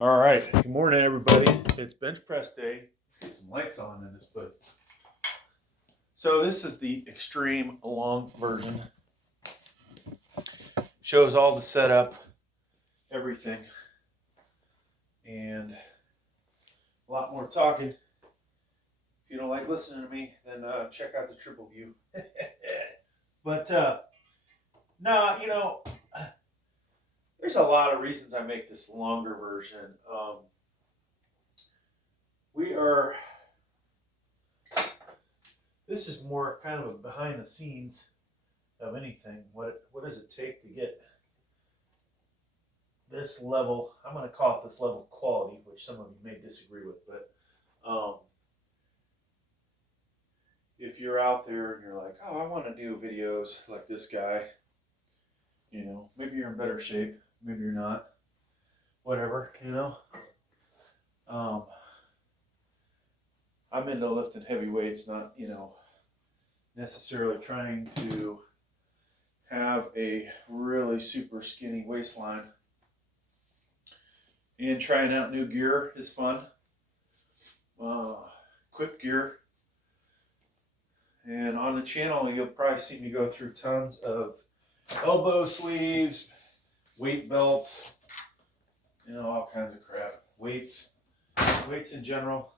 All right, good morning, everybody. It's bench press day. Let's get some lights on in this place. So this is the extreme long version. Shows all the setup, everything, and a lot more talking. If you don't like listening to me, then check out the triple view. But no, there's a lot of reasons I make this longer version. This is more kind of a behind the scenes of anything. What does it take to get this level? I'm going to call it this level of quality, which some of you may disagree with, but if you're out there and you're like, oh, I want to do videos like this guy, maybe you're in better shape, maybe you're not, whatever, I'm into lifting heavy weights, not, necessarily trying to have a really super skinny waistline. And trying out new gear is fun. Quick gear. And on the channel, you'll probably see me go through tons of elbow sleeves, weight belts, all kinds of crap. Weights in general.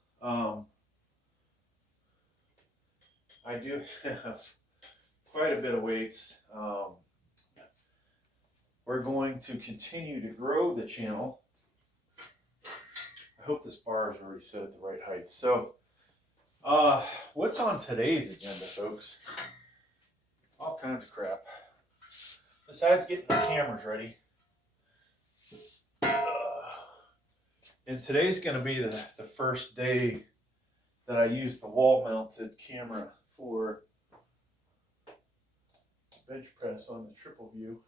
I do have quite a bit of weights. We're going to continue to grow the channel. I hope this bar is already set at the right height. So, what's on today's agenda, folks? All kinds of crap. Besides getting the cameras ready. And today's going to be the first day that I use the wall-mounted camera for bench press on the triple view.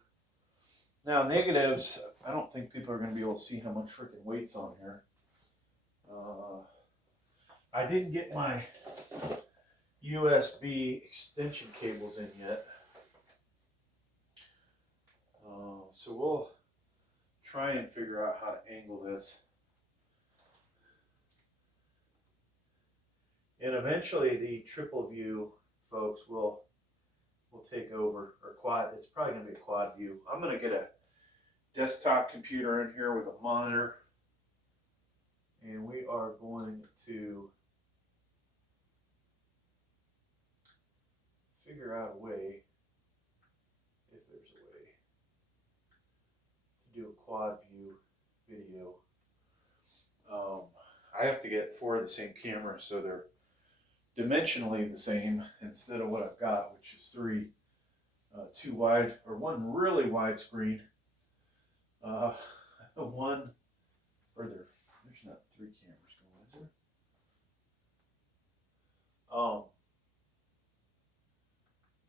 Now, negatives, I don't think people are going to be able to see how much freaking weight's on here. I didn't get my USB extension cables in yet. So we'll try and figure out how to angle this. And eventually the triple view folks will take over, or quad. It's probably going to be a quad view. I'm going to get a desktop computer in here with a monitor, and we are going to figure out a way, if there's a way, to do a quad view video. I have to get 4 of the same camera, so they're dimensionally the same instead of what I've got, which is 3 2 wide, or 1 really wide screen, 1 further. There's not 3 cameras going, is there?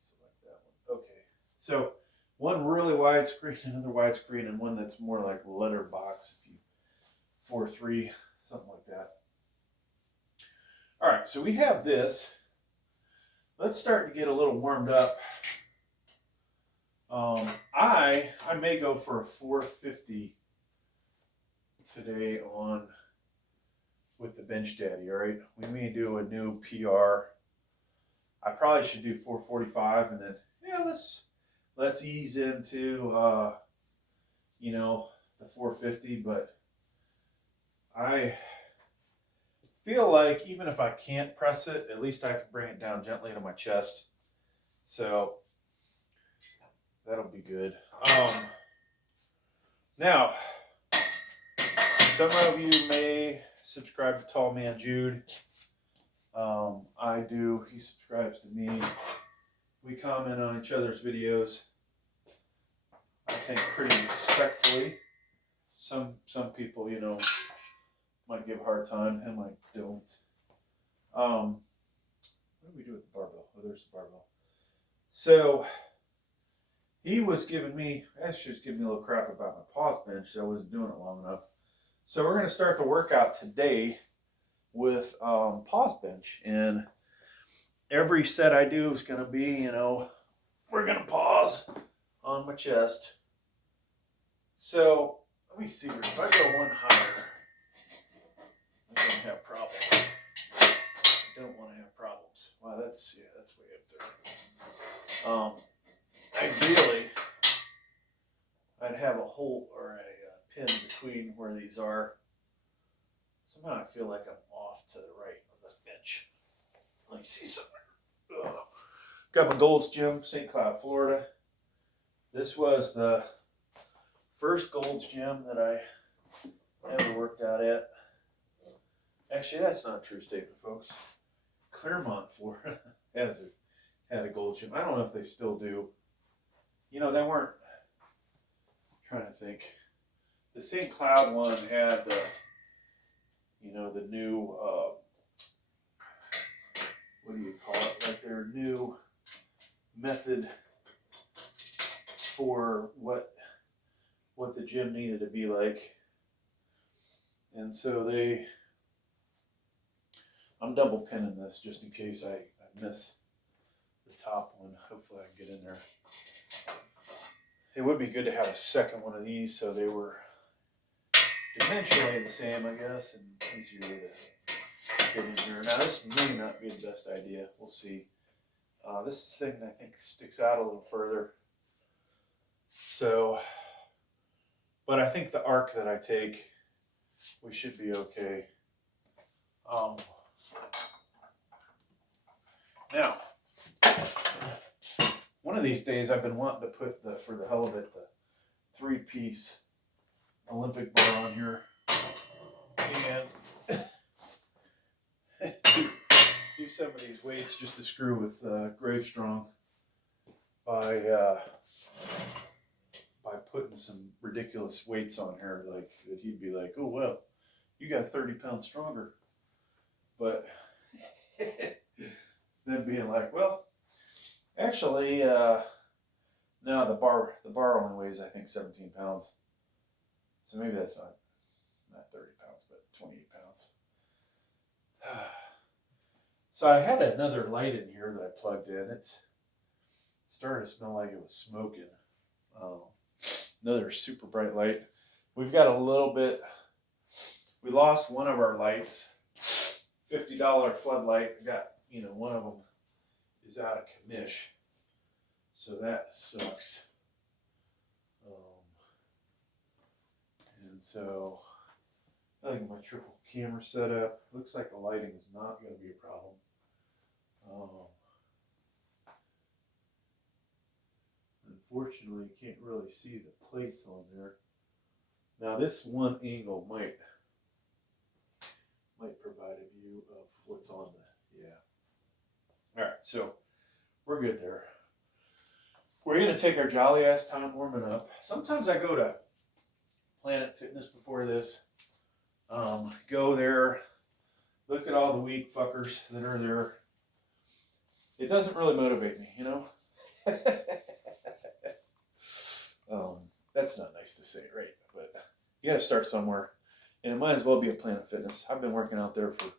Select that one. Okay, so 1 really wide screen, another wide screen, and 1 that's more like letterbox, if you 4:3, something like that. All right, so we have this. Let's start to get a little warmed up. I may go for a 450 today with the Benchdaddy. All right, we may do a new PR. I probably should do 445, and then let's ease into the 450. But I feel like even if I can't press it, at least I can bring it down gently to my chest. So that'll be good. Now, some of you may subscribe to Tall Man Jude. I do. He subscribes to me. We comment on each other's videos, I think, pretty respectfully. Some people, might give a hard time, and might don't. What do we do with the barbell? Oh, there's the barbell. So he was giving me a little crap about my pause bench, so I wasn't doing it long enough. So we're going to start the workout today with pause bench, and every set I do is going to be, we're going to pause on my chest. So let me see here. If I go 1 higher, Ideally, I'd have a hole or a pin between where these are. Somehow I feel like I'm off to the right on this bench. Let me see somewhere. Ugh. Got my Gold's Gym, St. Cloud, Florida. This was the first Gold's Gym that I ever worked out at. Actually, that's not a true statement, folks. Claremont, Florida had a Gold's Gym. I don't know if they still do. You know, they weren't. I'm trying to think. The St. Cloud one had the, you know, the new, what do you call it? Like their new method for what the gym needed to be like. And so I'm double pinning this just in case I miss the top one. Hopefully I can get in there. It would be good to have a second one of these so they were dimensionally the same, I guess, and easier to get in here. Now this may not be the best idea. We'll see. This thing I think sticks out a little further. So, but I think the arc that I take, we should be okay. Now, one of these days I've been wanting to put for the hell of it, the 3-piece Olympic bar on here and do some of these weights just to screw with Gravestrong by putting some ridiculous weights on here, like he'd be like, "Oh well, you got 30 pounds stronger," but then being like, "Well, actually, no, the bar only weighs I think 17 pounds, so maybe that's not 30 pounds, but 28 pounds." So I had another light in here that I plugged in. It started to smell like it was smoking. Another super bright light. We've got a little bit, we lost one of our lights, $50 floodlight. Got, you know, one of them is out of commish, so that sucks. And so I think my triple camera setup looks like the lighting is not going to be a problem. Unfortunately, you can't really see the plates on there. Now this one angle might provide a view of what's on the, yeah. All right, so we're good there. We're gonna take our jolly ass time warming up. Sometimes I go to Planet Fitness before this. Go there, look at all the weak fuckers that are there. It doesn't really motivate me, you know? That's not nice to say, right? But you gotta start somewhere. And it might as well be a Planet Fitness. I've been working out there for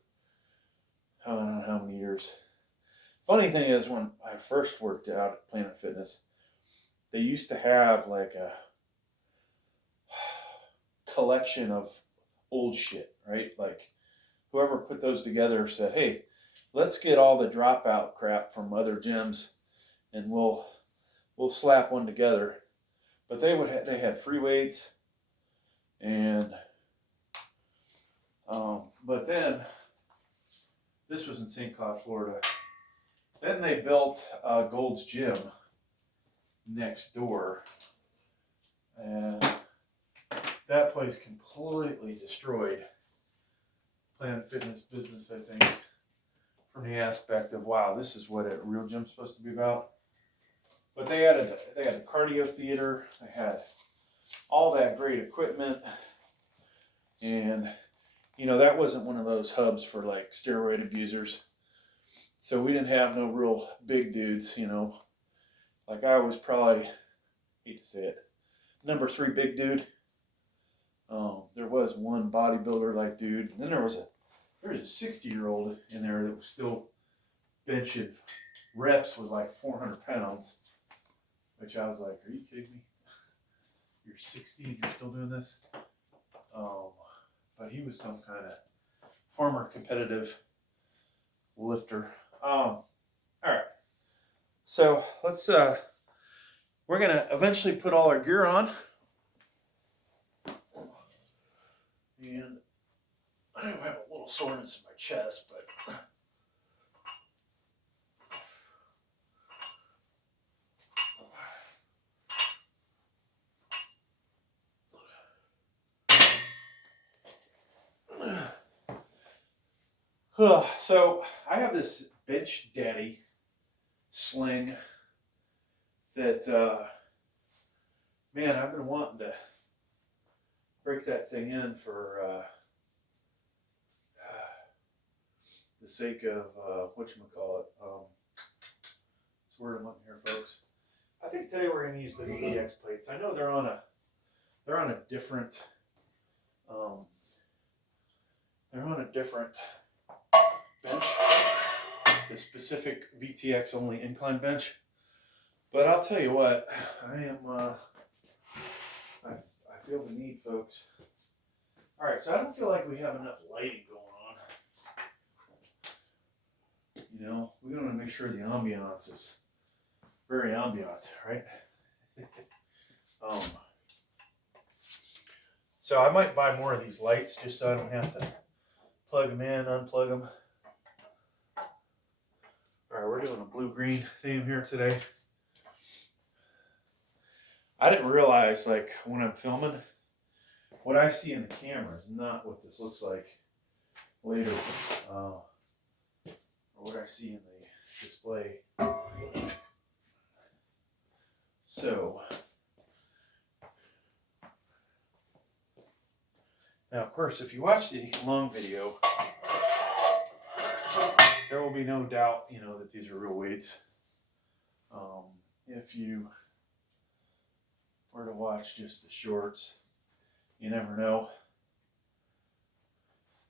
I don't know how many years. Funny thing is, when I first worked out at Planet Fitness, they used to have like a collection of old shit, right? Like whoever put those together said, "Hey, let's get all the dropout crap from other gyms and we'll slap one together." But they had free weights, and but then this was in St. Cloud, Florida. Then they built Gold's Gym next door, and that place completely destroyed Planet Fitness business, I think, from the aspect of, wow, this is what a real gym's supposed to be about. But they had a cardio theater. They had all that great equipment, and you know that wasn't one of those hubs for like steroid abusers. So we didn't have no real big dudes, you know. Like I was probably, hate to say it, number 3 big dude. There was one bodybuilder like dude, and then there was a 60-year-old in there that was still benching reps with like 400 pounds. Which I was like, are you kidding me? You're 60 and you're still doing this? But he was some kind of former competitive lifter. All right. So let's we're gonna eventually put all our gear on, and I do have a little soreness in my chest, but so I have this Benchdaddy sling that man, I've been wanting to break that thing in for the sake of whatchamacallit. Let's word them up here, folks. I think today we're going to use the VTX plates. I know they're on a different bench, the specific VTX only incline bench. But I'll tell you what, I feel the need, folks. All right, so I don't feel like we have enough lighting going on. You know, we want to make sure the ambiance is very ambient, right? So I might buy more of these lights just so I don't have to plug them in, unplug them. All right, we're doing a blue-green theme here today. I didn't realize, like, when I'm filming, what I see in the camera is not what this looks like later, or what I see in the display. So, now, of course, if you watch the long video, there will be no doubt, you know, that these are real weights. If you were to watch just the shorts, you never know.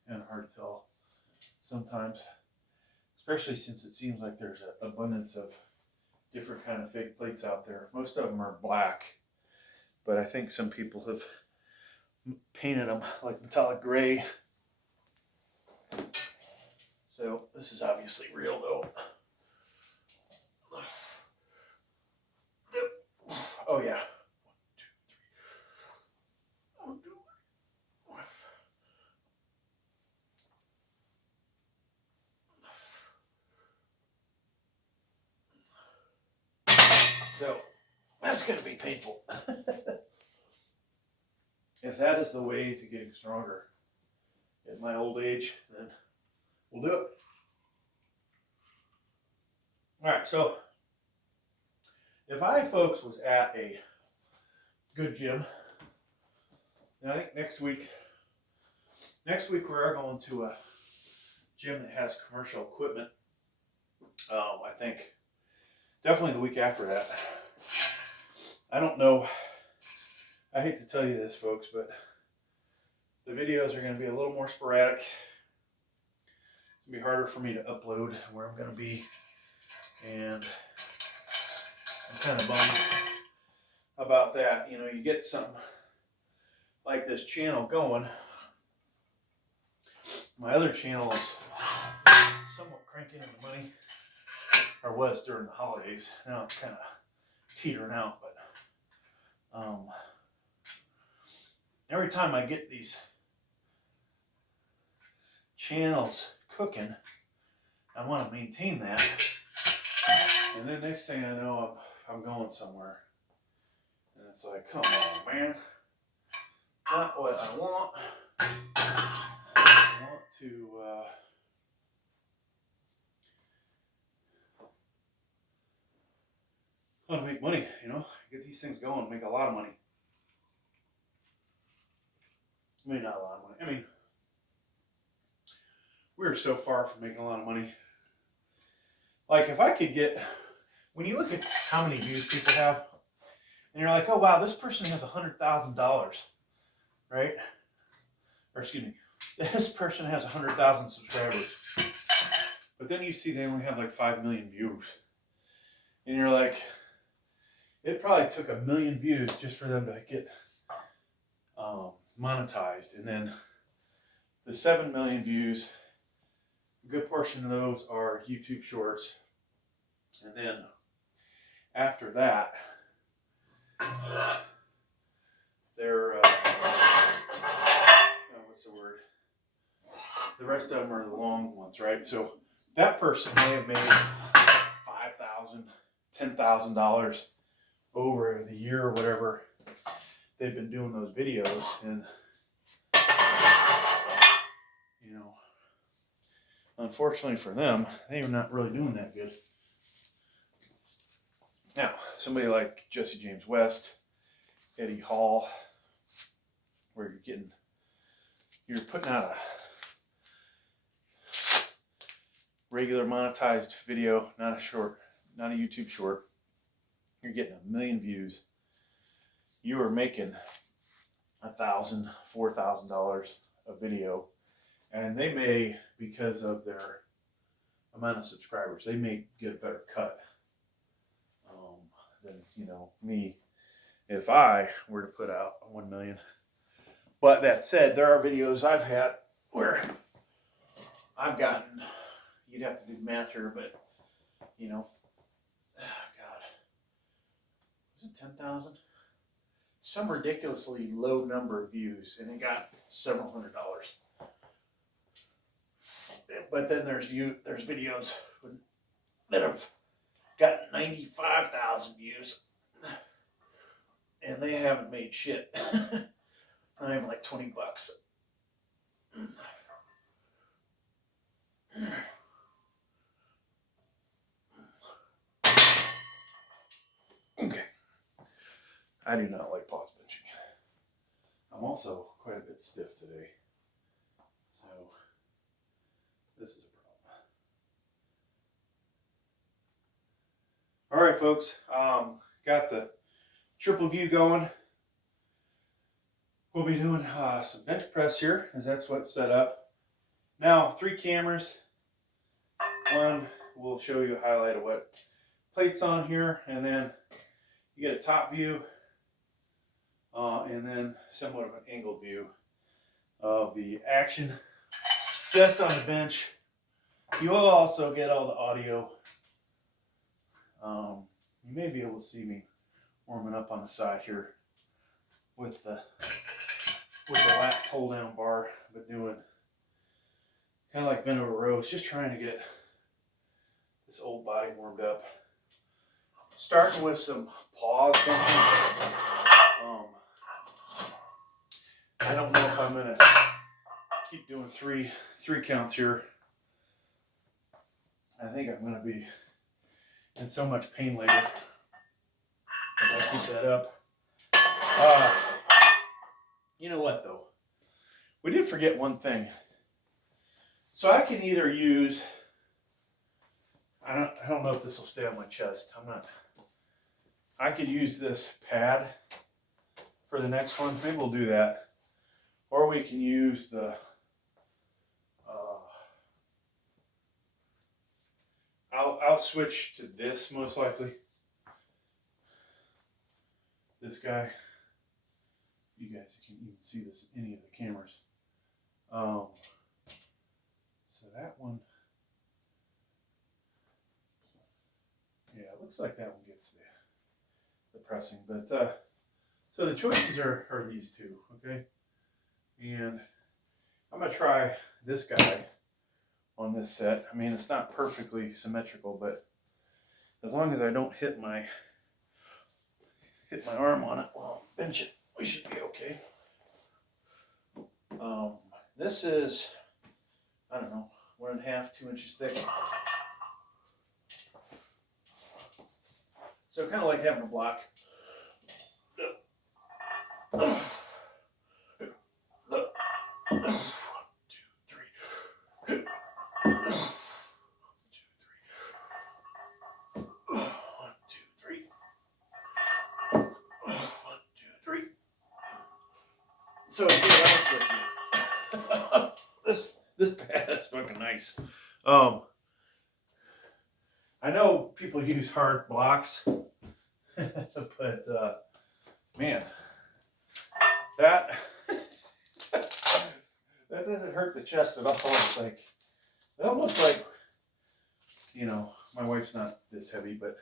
Kind of hard to tell sometimes, especially since it seems like there's an abundance of different kind of fake plates out there. Most of them are black, but I think some people have painted them like metallic gray. So this is obviously real though. Oh yeah. 1, 2, 3. So that's going to be painful. If that is the way to getting stronger at my old age, then we'll do it. All right, so if I, folks, was at a good gym, and I think next week we are going to a gym that has commercial equipment. I think definitely the week after that. I don't know. I hate to tell you this, folks, but the videos are going to be a little more sporadic. It's going to be harder for me to upload where I'm going to be, and I'm kind of bummed about that. You know, you get something like this channel going. My other channel is somewhat cranking in the money, or was during the holidays. Now it's kind of teetering out, but every time I get these channels cooking, I want to maintain that, and then next thing I know, I'm going somewhere, and it's like, come on, man, not what I want. I want to make money, you know, get these things going, make a lot of money. I mean, not a lot of money. I mean, we're so far from making a lot of money. Like, if I could get, when you look at how many views people have, and you're like, oh wow, this person has $100,000, right? Or excuse me, this person has 100,000 subscribers. But then you see they only have like 5 million views. And you're like, it probably took 1 million views just for them to get monetized. And then the 7 million views, a good portion of those are YouTube shorts. And then after that, they're, what's the word? The rest of them are the long ones, right? So that person may have made $5,000, $10,000 over the year or whatever they've been doing those videos, and you know, unfortunately for them, they're not really doing that good. Now, somebody like Jesse James West, Eddie Hall, where you're putting out a regular monetized video, not a YouTube short. You're getting 1 million views. You are making $1,000, $4,000 a video, and they may, because of their amount of subscribers, they may get a better cut than, you know, me if I were to put out 1 million. But that said, there are videos I've had where I've gotten, you'd have to do the math here, but you know, oh God, was it 10,000? Some ridiculously low number of views, and it got several $100s. But then there's videos that have got 95,000 views, and they haven't made shit. Not even like $20. Okay. I do not like pause benching. I'm also quite a bit stiff today, so this is a problem. All right, folks. Got the triple view going. We'll be doing some bench press here, because that's what's set up. Now, 3 cameras. One will show you a highlight of what plate's on here, and then you get a top view, and then somewhat of an angled view of the action just on the bench. You will also get all the audio. You may be able to see me warming up on the side here with the lat pull down bar, but doing kind of like bent over rows, just trying to get this old body warmed up. Starting with some pause benching. I don't know if I'm gonna keep doing three counts here. I think I'm gonna be in so much pain later if I keep that up. You know what though? We did forget one thing. So I can either use, I don't know if this will stay on my chest. I could use this pad for the next one. Maybe we'll do that. Or we can use the, I'll switch to this most likely. This guy. You guys can even see this in any of the cameras. So that one, yeah, it looks like that one gets the pressing. But so the choices are these two, okay? And I'm gonna try this guy on this set. I mean, it's not perfectly symmetrical, but as long as I don't hit my arm on it while I'm benching, we should be okay. This is, I don't know, 1.5, 2 inches thick. So kind of like having a block. 1, 2, 3. 1, 2, 3. 1, 2, 3. 1, 2, 3. So to be honest with you, this pad is fucking nice. I know people use hard blocks, but man, that doesn't hurt the chest at all. It's like almost like, you know, my wife's not this heavy, but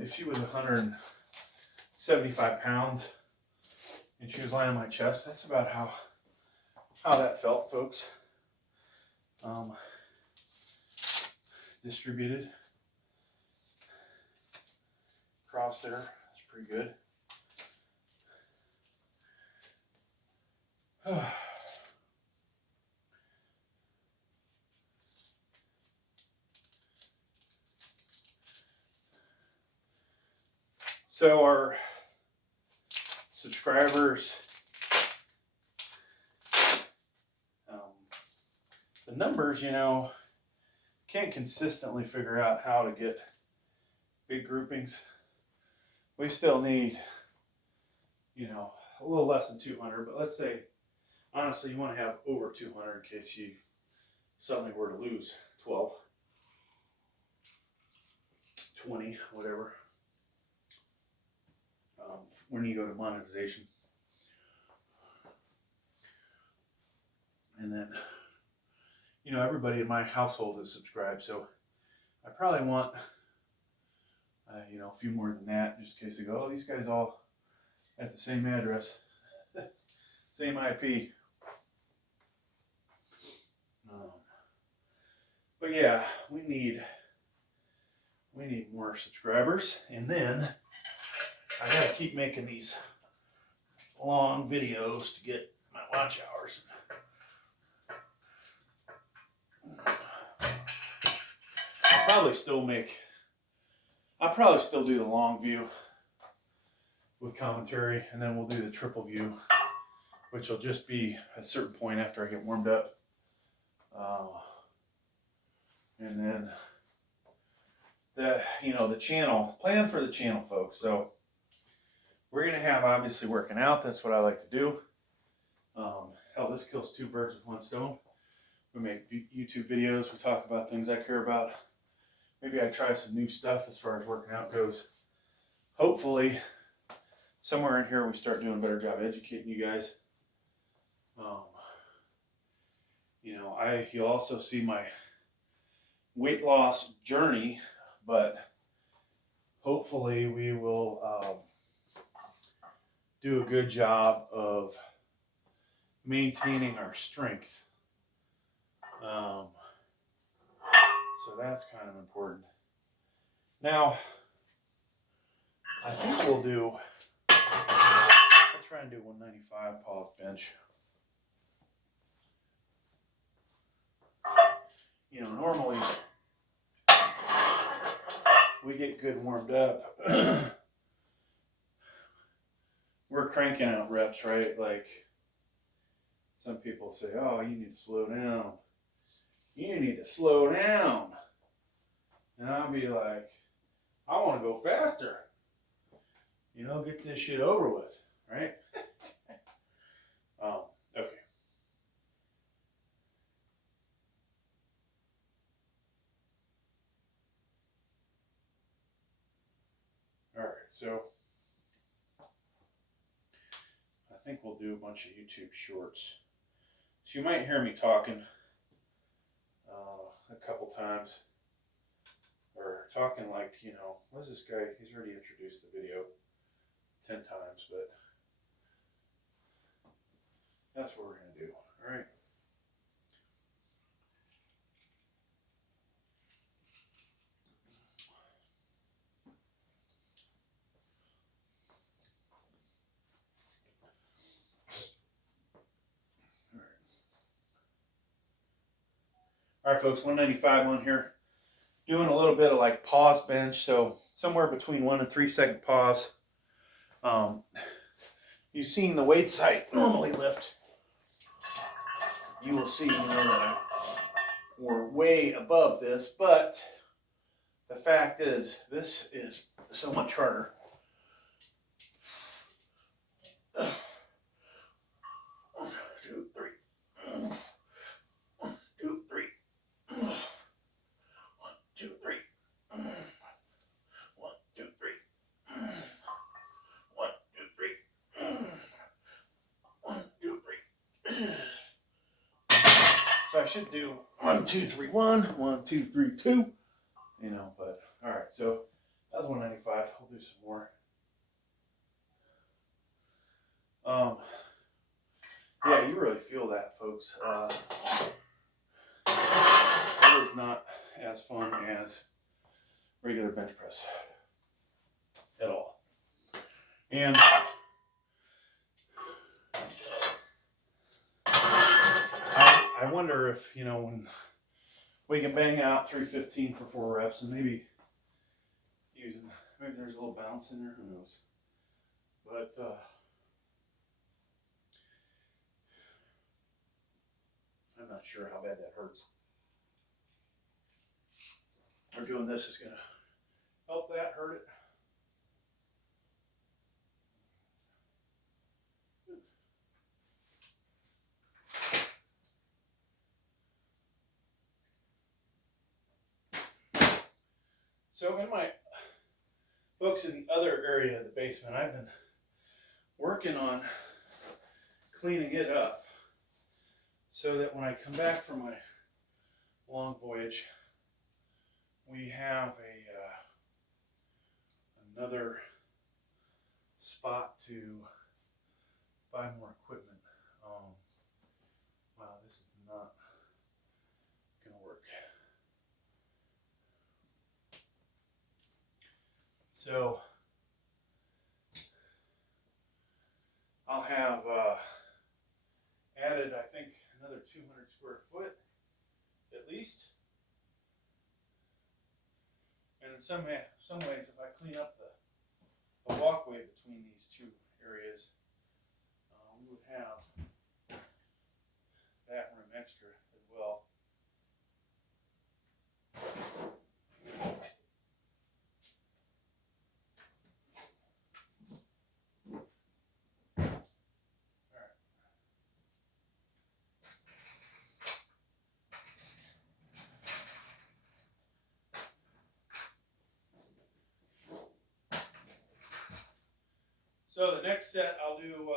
If she was 175 pounds and she was lying on my chest, that's about how that felt, folks. Distributed across there. That's pretty good. So our subscribers, the numbers, you know, can't consistently figure out how to get big groupings. We still need, you know, a little less than 200, but let's say, honestly, you want to have over 200 in case you suddenly were to lose 12, 20, whatever, when you go to monetization. And then, you know, everybody in my household is subscribed, so I probably want, you know, a few more than that, just in case they go, oh, these guys all at the same address, same IP. But yeah, we need more subscribers, and then I gotta keep making these long videos to get my watch hours. I'll probably still do the long view with commentary, and then we'll do the triple view, which will just be a certain point after I get warmed up. And then the channel, plan for the channel, folks. So we're gonna have, obviously, working out. That's what I like to do. Hell, this kills two birds with one stone. We make YouTube videos. We talk about things I care about. Maybe I try some new stuff as far as working out goes. Hopefully, somewhere in here we start doing a better job educating you guys. You know, you'll also see my weight loss journey, but hopefully we will do a good job of maintaining our strength. So that's kind of important. Now, I think I'll try and do 195 pause bench. You know, normally we get good warmed up. We're cranking out reps, right? Like, some people say, oh, you need to slow down. You need to slow down. And I'll be like, I want to go faster. You know, get this shit over with, right? Okay. All right, so I think we'll do a bunch of YouTube shorts. So you might hear me talking a couple times, or talking like, you know, what's this guy? He's already introduced the video 10 times, but that's what we're going to do. All right. All right, folks, 195 on here. Doing a little bit of like pause bench, so somewhere between 1 and 3 second pause. You've seen the weights I normally lift. You will see, you know, that we're way above this, but the fact is, this is so much harder. 1, 2, 3. 1, 2, 3. 1, 2, 3. 1, 2, 3. 1, 2, 3. 1, 2, 3. So I should do 1, 2, 3, 1, 1, 2, 3, 2. You know, but all right. So That was 195. We'll do some more. Yeah, you really feel that, folks. It is not as fun as regular bench press at all. And I wonder if, you know, when we can bang out 315 for 4 reps and maybe there's a little bounce in there, who knows. But I'm not sure how bad that hurts. Or doing this is going to help that hurt it. So in my folks, in the other area of the basement, I've been working on cleaning it up so that when I come back from my long voyage, we have another spot to buy more equipment. Wow, this is not going to work. So I'll have added, I think, another 200 square foot at least. And in some ways, if I clean up the walkway between these two areas, we would have that room extra as well. So the next set, I'll do 215.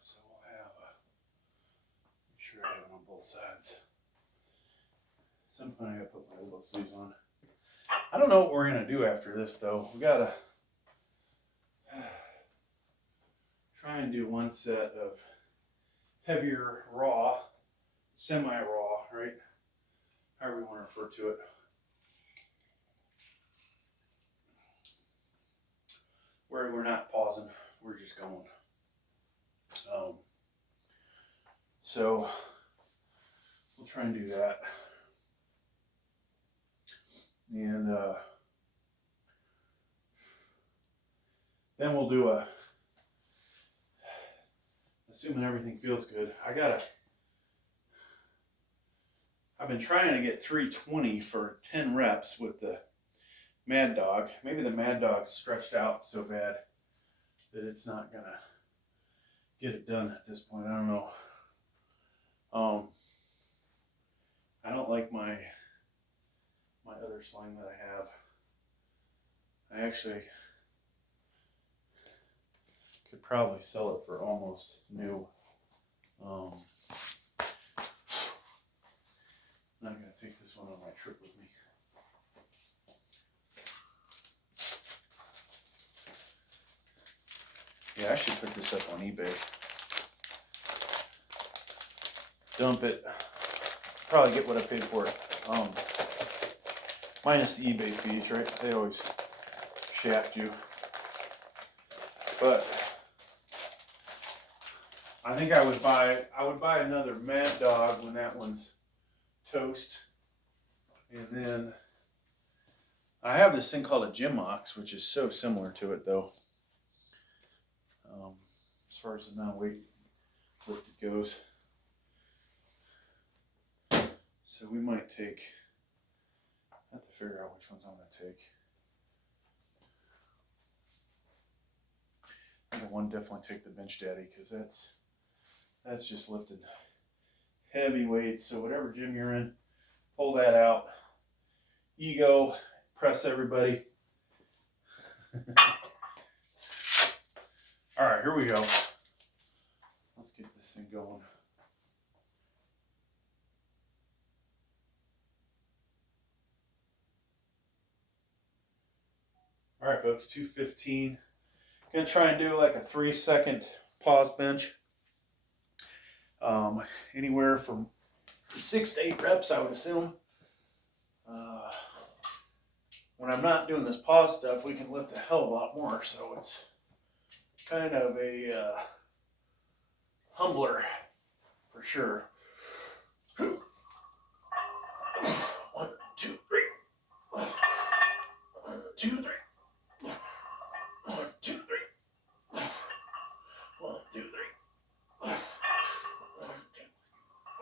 So we'll have, make sure I have it on both sides. At some point I gotta put my elbow sleeves on. I don't know what we're gonna do after this though. We gotta try and do one set of heavier raw, semi-raw, right? However you want to refer to it. Where we're not pausing, we're just going. So we'll try and do that. And then we'll do assuming everything feels good, I've been trying to get 320 for 10 reps with the Mad Dog. Maybe the Mad Dog's stretched out so bad that it's not gonna get it done at this point. I don't know. I don't like my other sling that I have. I actually could probably sell it for almost new. I'm not going to take this one on my trip with me. Yeah, I should put this up on eBay. Dump it. Probably get what I paid for it. Minus the eBay fees, right? They always shaft you. But I think I would buy another Mad Dog when that one's toast. And then I have this thing called a Gym Ox, which is so similar to it though. As far as the amount of weight lifted goes. So we might take, I have to figure out which ones I'm going to take. I think one definitely take the Benchdaddy because that's just lifted heavy weights. So whatever gym you're in, pull that out. Ego, press everybody. here we go. Let's get this thing going. All right, folks, 2:15. Gonna try and do like a 3-second pause bench. Anywhere from 6 to 8 reps, I would assume. When I'm not doing this pause stuff, we can lift a hell of a lot more. So it's kind of a humbler for sure. 1, 2, 3. 1, 2, 3. 1, 2, 3. 1, 2, 3. 1, 2,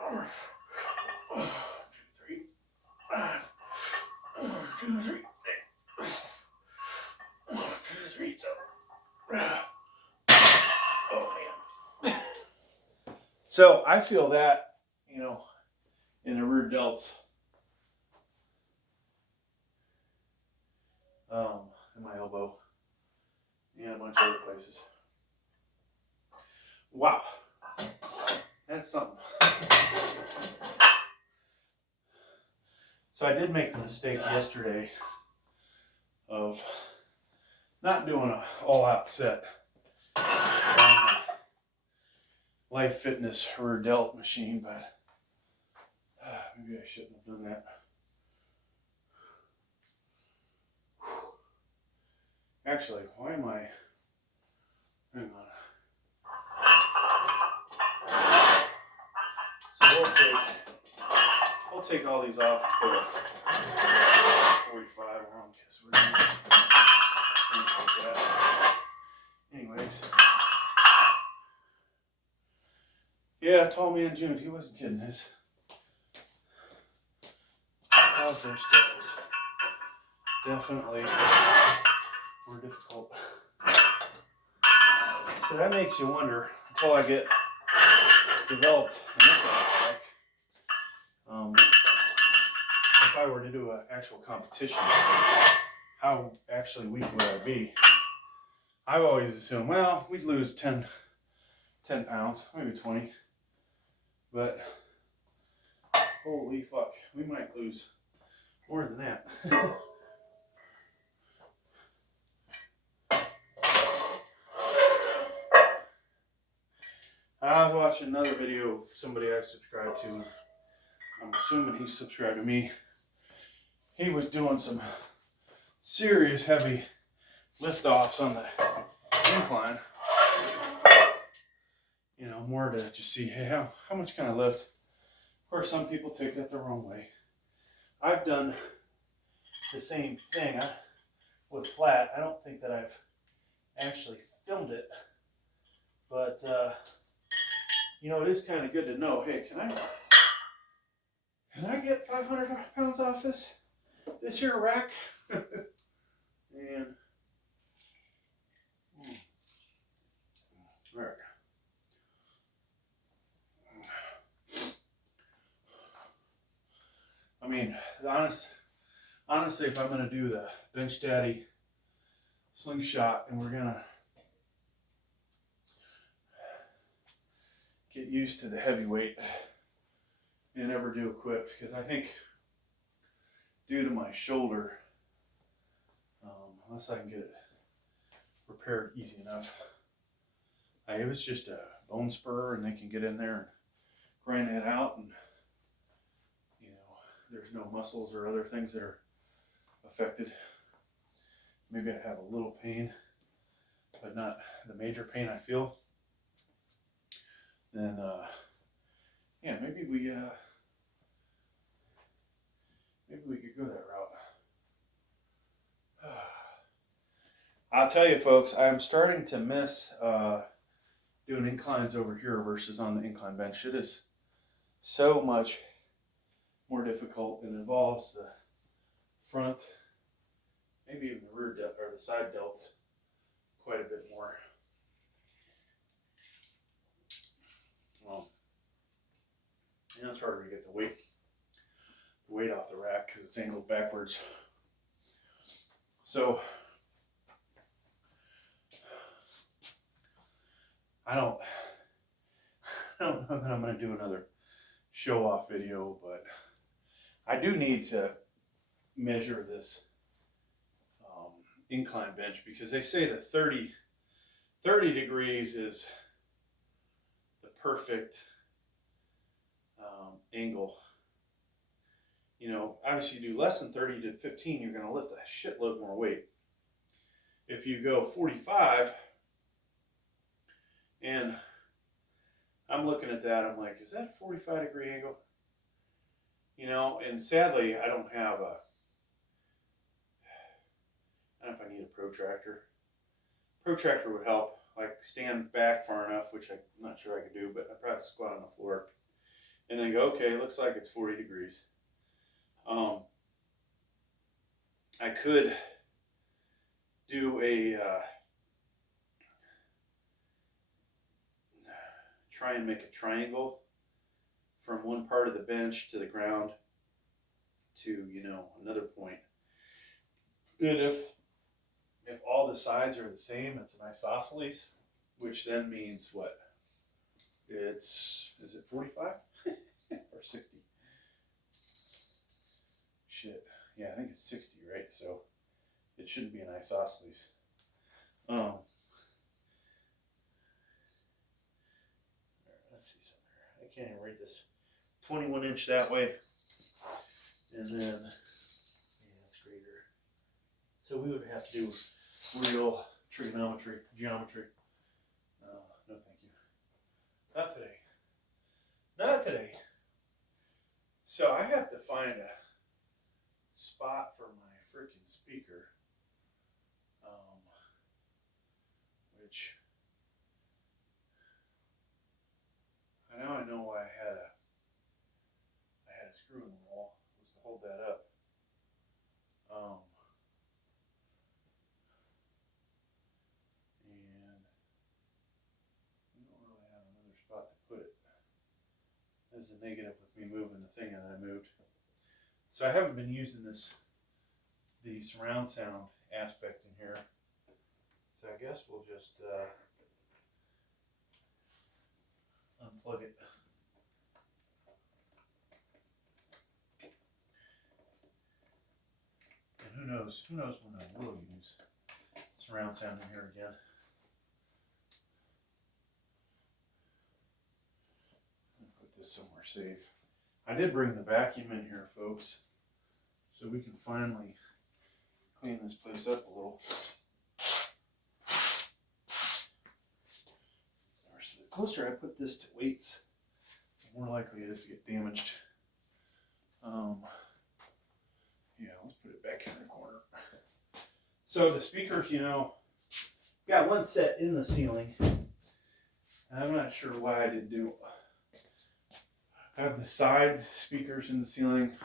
4. 1, 2, 3. 1, 2, 3. 1, 2, 3. Oh man. So I feel that, you know, in the rear delts. In my elbow. And a bunch of other places. Wow. That's something. So I did make the mistake yesterday of not doing an all-out set on the Life Fitness rear delt machine, but maybe I shouldn't have done that. Actually, why am I? Hang on. So we'll take all these off and put a 45 on because we're gonna finish like that. Anyways, yeah, Tall Man June, he wasn't kidding. His pause there stuff is definitely more difficult. So that makes you wonder, until I get developed in this aspect, if I were to do an actual competition, how actually weak would I be? I've always assumed, well, we'd lose 10 pounds, maybe 20. But holy fuck, we might lose more than that. I was watching another video of somebody I subscribed to. I'm assuming he subscribed to me. He was doing some serious heavy lift-offs on the incline. You know, more to just see, hey, how much can I lift? Of course, some people take that the wrong way. I've done the same thing with flat. I don't think that I've actually filmed it, but you know, it is kind of good to know, hey, can I get 500 pounds off this here rack? And all right. I mean, honestly, if I'm going to do the Benchdaddy slingshot and we're going to get used to the heavyweight and never do equipped, because I think due to my shoulder, unless I can get it repaired easy enough, it was just a bone spur and they can get in there and grind it out, and you know, there's no muscles or other things that are affected. Maybe I have a little pain, but not the major pain I feel. Then yeah, maybe we could go that route. I'll tell you, folks, I'm starting to miss doing inclines over here versus on the incline bench. It is so much more difficult and involves the front, maybe even the rear delt or the side delts quite a bit more. Well, and it's harder to get the weight off the rack because it's angled backwards. So I don't know that I'm going to do another show off video, but I do need to measure this incline bench, because they say that 30 degrees is the perfect angle. You know, obviously you do less than 30 to 15, you're going to lift a shitload more weight. If you go 45, and I'm looking at that, I'm like, is that a 45 degree angle? You know, and sadly, I don't have a, I don't know if I need a protractor. Protractor would help, like stand back far enough, which I'm not sure I could do, but I'd probably have to squat on the floor. And then go, okay, it looks like it's 40 degrees. I could do a, try and make a triangle from one part of the bench to the ground to, you know, another point. And if all the sides are the same, it's an isosceles, which then means what? Is it 45 or 60? Shit. Yeah, I think it's 60, right? So it shouldn't be an isosceles. Let's see something here. I can't even read this. 21 inch that way. And then, yeah, that's greater. So we would have to do real trigonometry, geometry. No, thank you. Not today. Not today. So I have to find a spot for my freaking speaker, which I know why I had a screw in the wall, was to hold that up. And we don't really have another spot to put it. There's a negative with me moving the thing that I moved. So I haven't been using the surround sound aspect in here. So I guess we'll just unplug it. And who knows when I will use surround sound in here again. Put this somewhere safe. I did bring the vacuum in here, folks, so we can finally clean this place up a little. The closer I put this to weights, the more likely it is to get damaged. Yeah, let's put it back in the corner. So the speakers, you know, got one set in the ceiling. I'm not sure why I didn't do. I have the side speakers in the ceiling,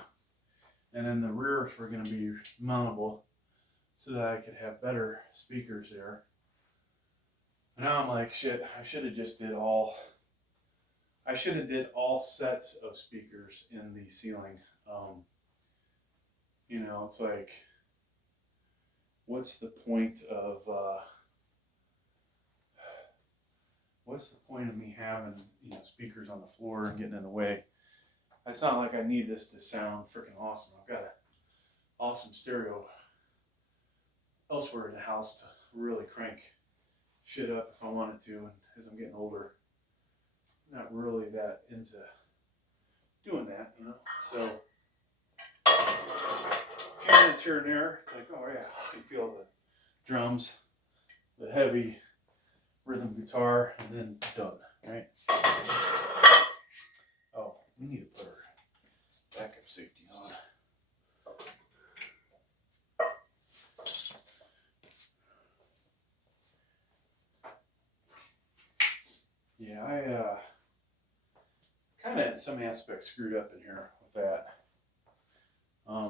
and then the rears were going to be mountable so that I could have better speakers there. And now I'm like, shit, I should have did all sets of speakers in the ceiling. You know, it's like, what's the point of me having, you know, speakers on the floor and getting in the way? It's not like I need this to sound freaking awesome. I've got an awesome stereo elsewhere in the house to really crank shit up if I wanted to. And as I'm getting older, I'm not really that into doing that, you know. So a few minutes here and there, it's like, oh yeah, I can feel the drums, the heavy rhythm guitar, and then done, right? Oh, we need to put our backup safeties on. Yeah, I kind of in some aspects screwed up in here with that. I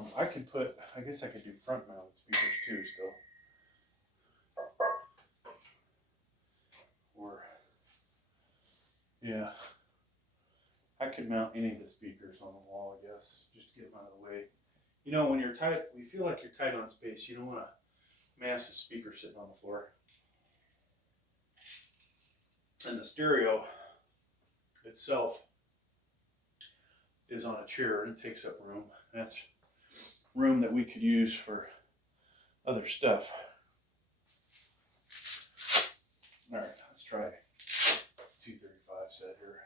guess I could do front mounted speakers too still. Or, yeah, I could mount any of the speakers on the wall, I guess, just to get them out of the way. You know, when you're tight, you feel like you're tight on space, you don't want a massive speaker sitting on the floor. And the stereo itself is on a chair and it takes up room. That's room that we could use for other stuff. All right, let's try 235 set here.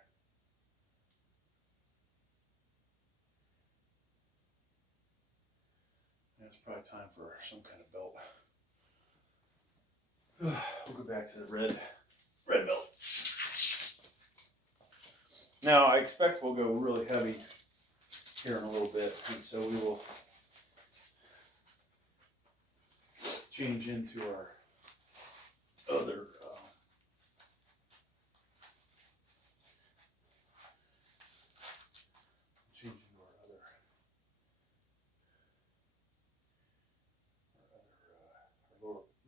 It's probably time for some kind of belt. We'll go back to the red belt. Now I expect we'll go really heavy here in a little bit, and so we will change into our other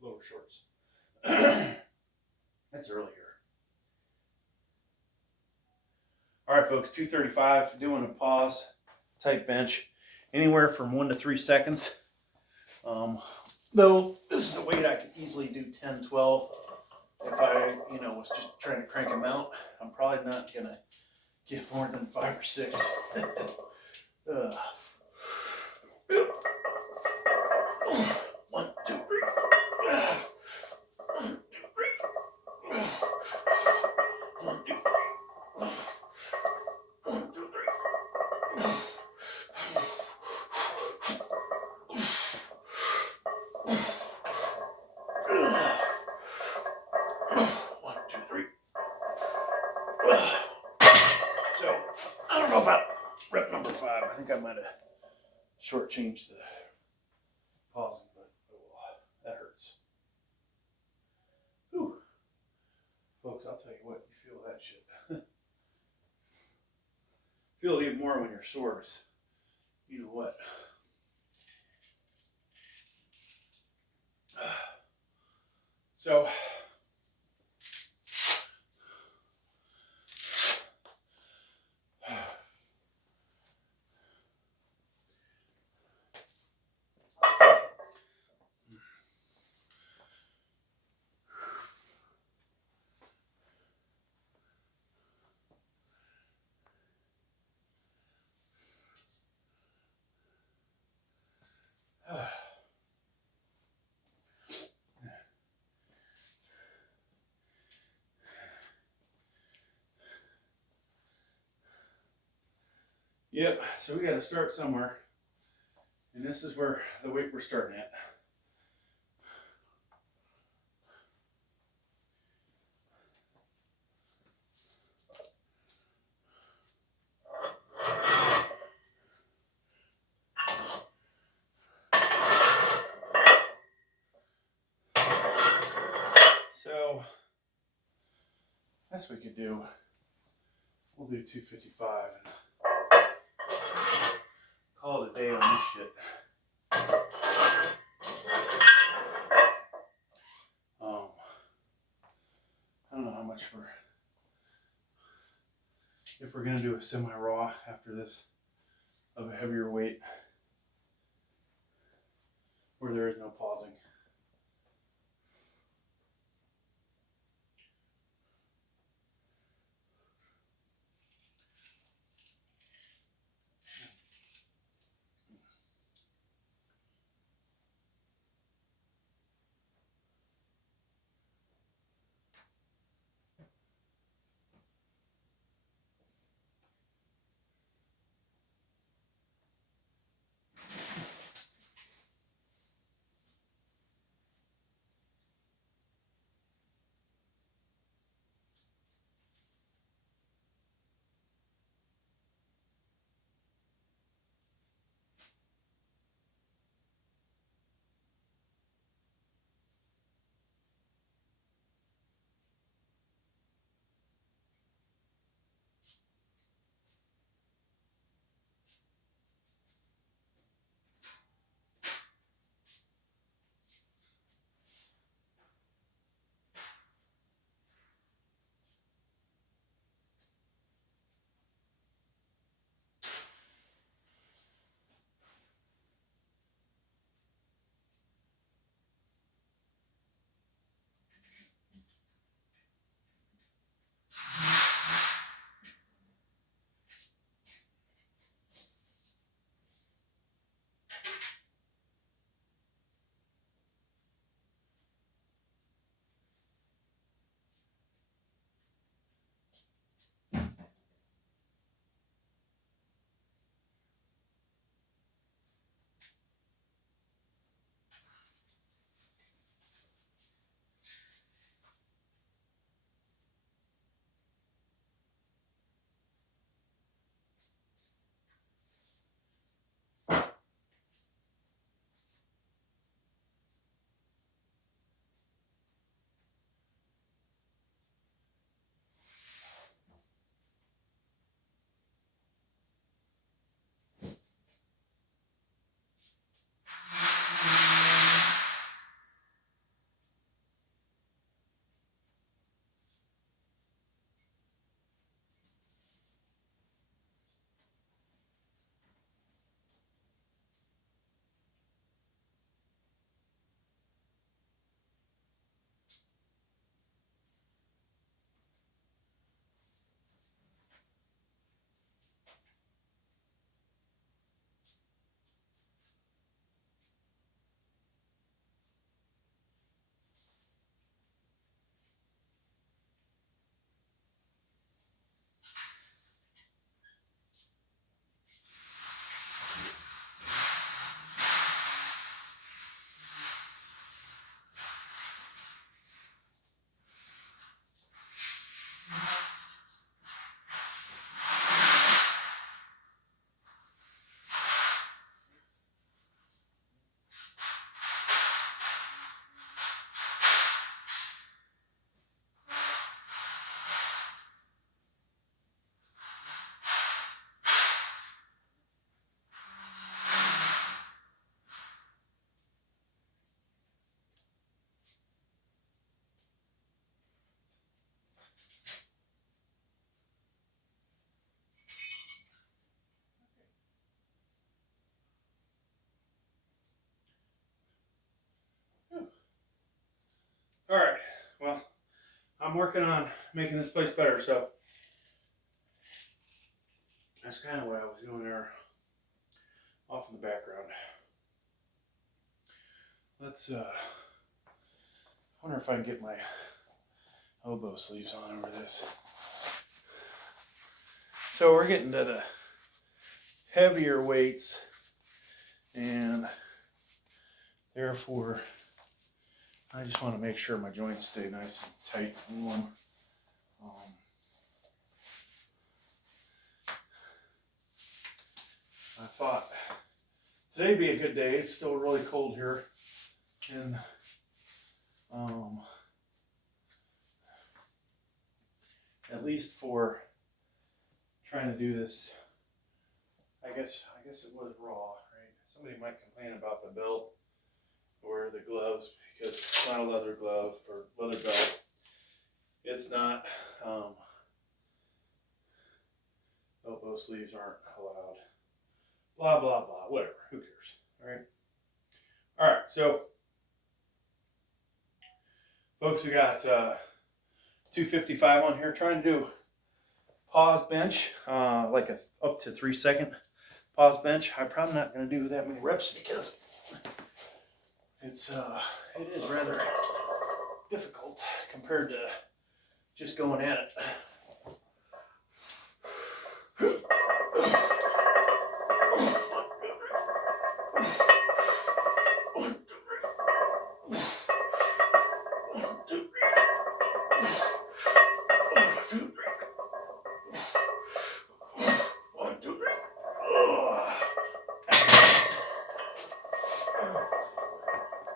lower shorts. That's early here. All right, folks, 235, doing a pause type bench, anywhere from 1 to 3 seconds. Though this is a weight I could easily do 10, 12. If I, was just trying to crank them out, I'm probably not gonna get more than 5 or 6. 1, 2, 3. 1, 2, 3. 1, 2, 3. 1, 2, 3. 1, 2, 3. So I don't know about rep number 5. I think I might have shortchanged the pausing, but that hurts. Whew. Folks, I'll tell you what, you feel that shit. Feel it even more when you're sore. You know what? So yep, so we got to start somewhere, and this is where the weight we're starting at. So that's what we could do. We'll do 255 and call it a day on this shit. I don't know how much if we're gonna do a semi-raw after this of a heavier weight where there is no pausing. I'm working on making this place better, so that's kind of what I was doing there off in the background. Let's, I wonder if I can get my elbow sleeves on over this. So we're getting to the heavier weights, and therefore I just want to make sure my joints stay nice and tight and warm. I thought today'd be a good day. It's still really cold here, and at least for trying to do this, I guess it was raw, right? Somebody might complain about the belt or the gloves because it's not a leather glove or leather belt. It's not. Elbow sleeves aren't allowed. Blah blah blah. Whatever. Who cares? All right. All right. So, folks, we got 255 on here. Trying to do pause bench, like a up to 3 second pause bench. I'm probably not going to do that many reps because it is rather difficult compared to just going at it.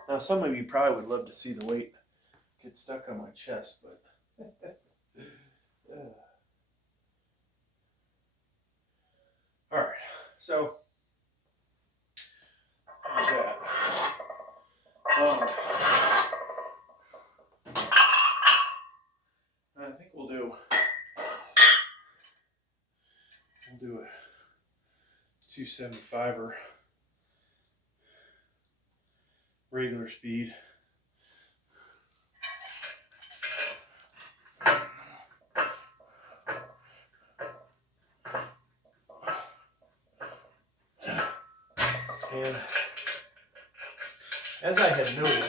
Now, some of you probably would love to see the weight get stuck on my chest, but all right. So how's that? I think we'll do a 275er regular speed. And as I had noted,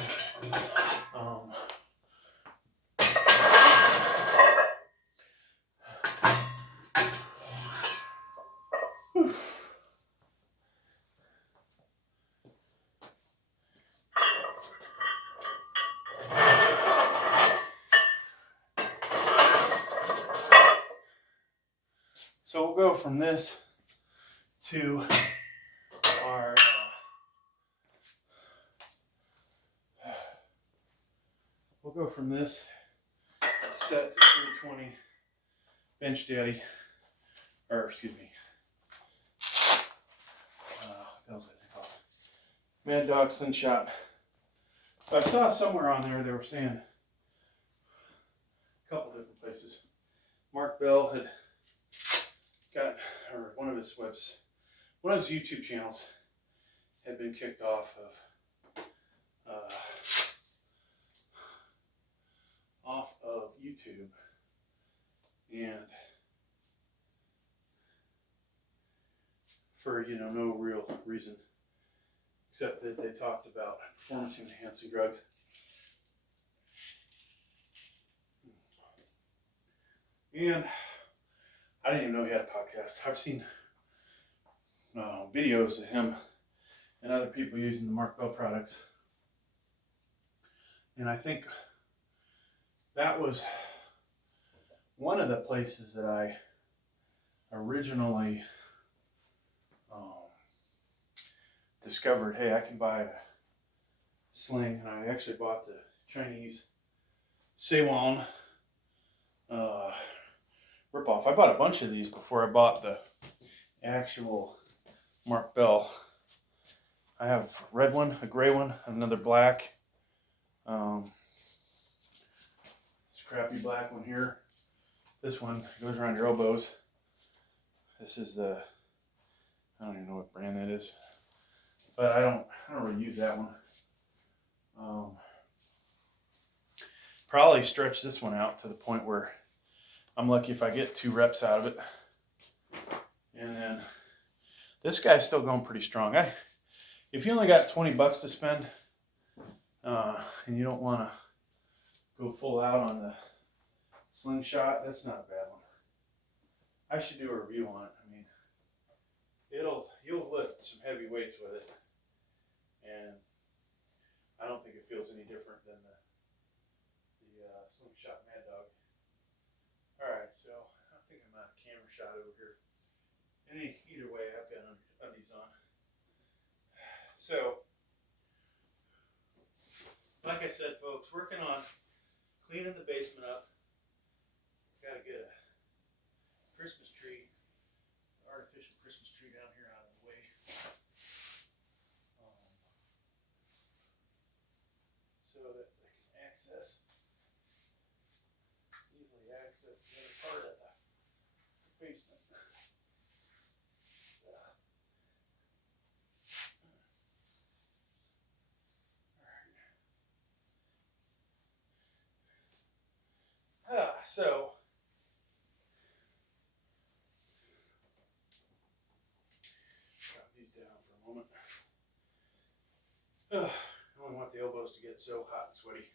so we'll go from this to our we'll go from this set to 320 Benchdaddy, or excuse me, what else I call it? Mad Dog Slingshot. So I saw somewhere on there they were saying a couple different places. Mark Bell had got, or one of his YouTube channels had been kicked off of YouTube, and for no real reason except that they talked about performance enhancing drugs. And I didn't even know he had a podcast. I've seen videos of him and other people using the Mark Bell products, and I think that was one of the places that I originally discovered, hey, I can buy a sling, and I actually bought the Chinese Seiwan ripoff. I bought a bunch of these before I bought the actual Mark Bell. I have a red one, a gray one, another black. This crappy black one here. This one goes around your elbows. This is the, I don't even know what brand that is, but I don't really use that one. probably stretch this one out to the point where I'm lucky if I get 2 reps out of it. And then this guy's still going pretty strong. If you only got 20 bucks to spend and you don't want to go full out on the slingshot, that's not a bad one. I should do a review on it. I mean, you'll lift some heavy weights with it, and I don't think it feels any different than the slingshot Mad Dog. All right, so I think I'm out of camera shot over here. Either way, I've got undies on. So, like I said, folks, working on cleaning the basement up. Got to get a Christmas tree, artificial Christmas tree down here out of the way. So that they can easily access the other part of the basement. So drop these down for a moment. I don't want the elbows to get so hot and sweaty.